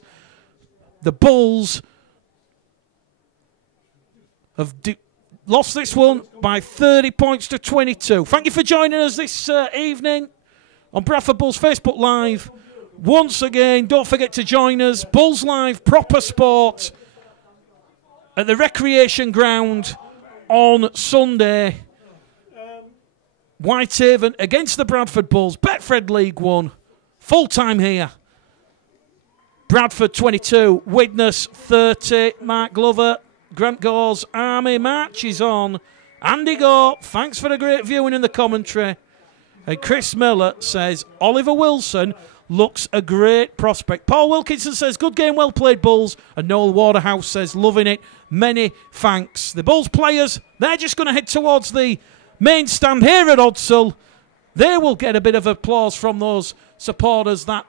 The Bulls have lost this one by 30 points to 22. Thank you for joining us this evening on Bradford Bulls Facebook Live. Once again, don't forget to join us. Bulls Live, proper sport at the Recreation Ground on Sunday. Whitehaven against the Bradford Bulls. Betfred League 1. Full time here. Bradford 22. Widnes 30. Mark Glover. Grant Gore's Army match is on. Andy Gore, thanks for the great viewing in the commentary. And Chris Miller says Oliver Wilson looks a great prospect. Paul Wilkinson says good game, well played Bulls. And Noel Waterhouse says loving it. Many thanks. The Bulls players, they're just going to head towards the main stand here at Odsal. They will get a bit of applause from those supporters that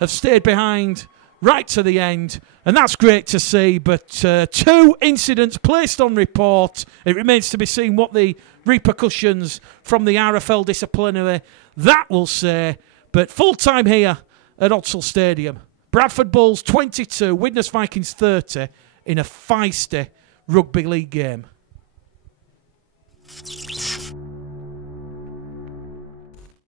have stayed behind right to the end. And that's great to see. But 2 incidents placed on report. It remains to be seen what the repercussions from the RFL disciplinary that will say. But full time here at Odsal Stadium. Bradford Bulls 22, Widnes Vikings 30 in a feisty rugby league game.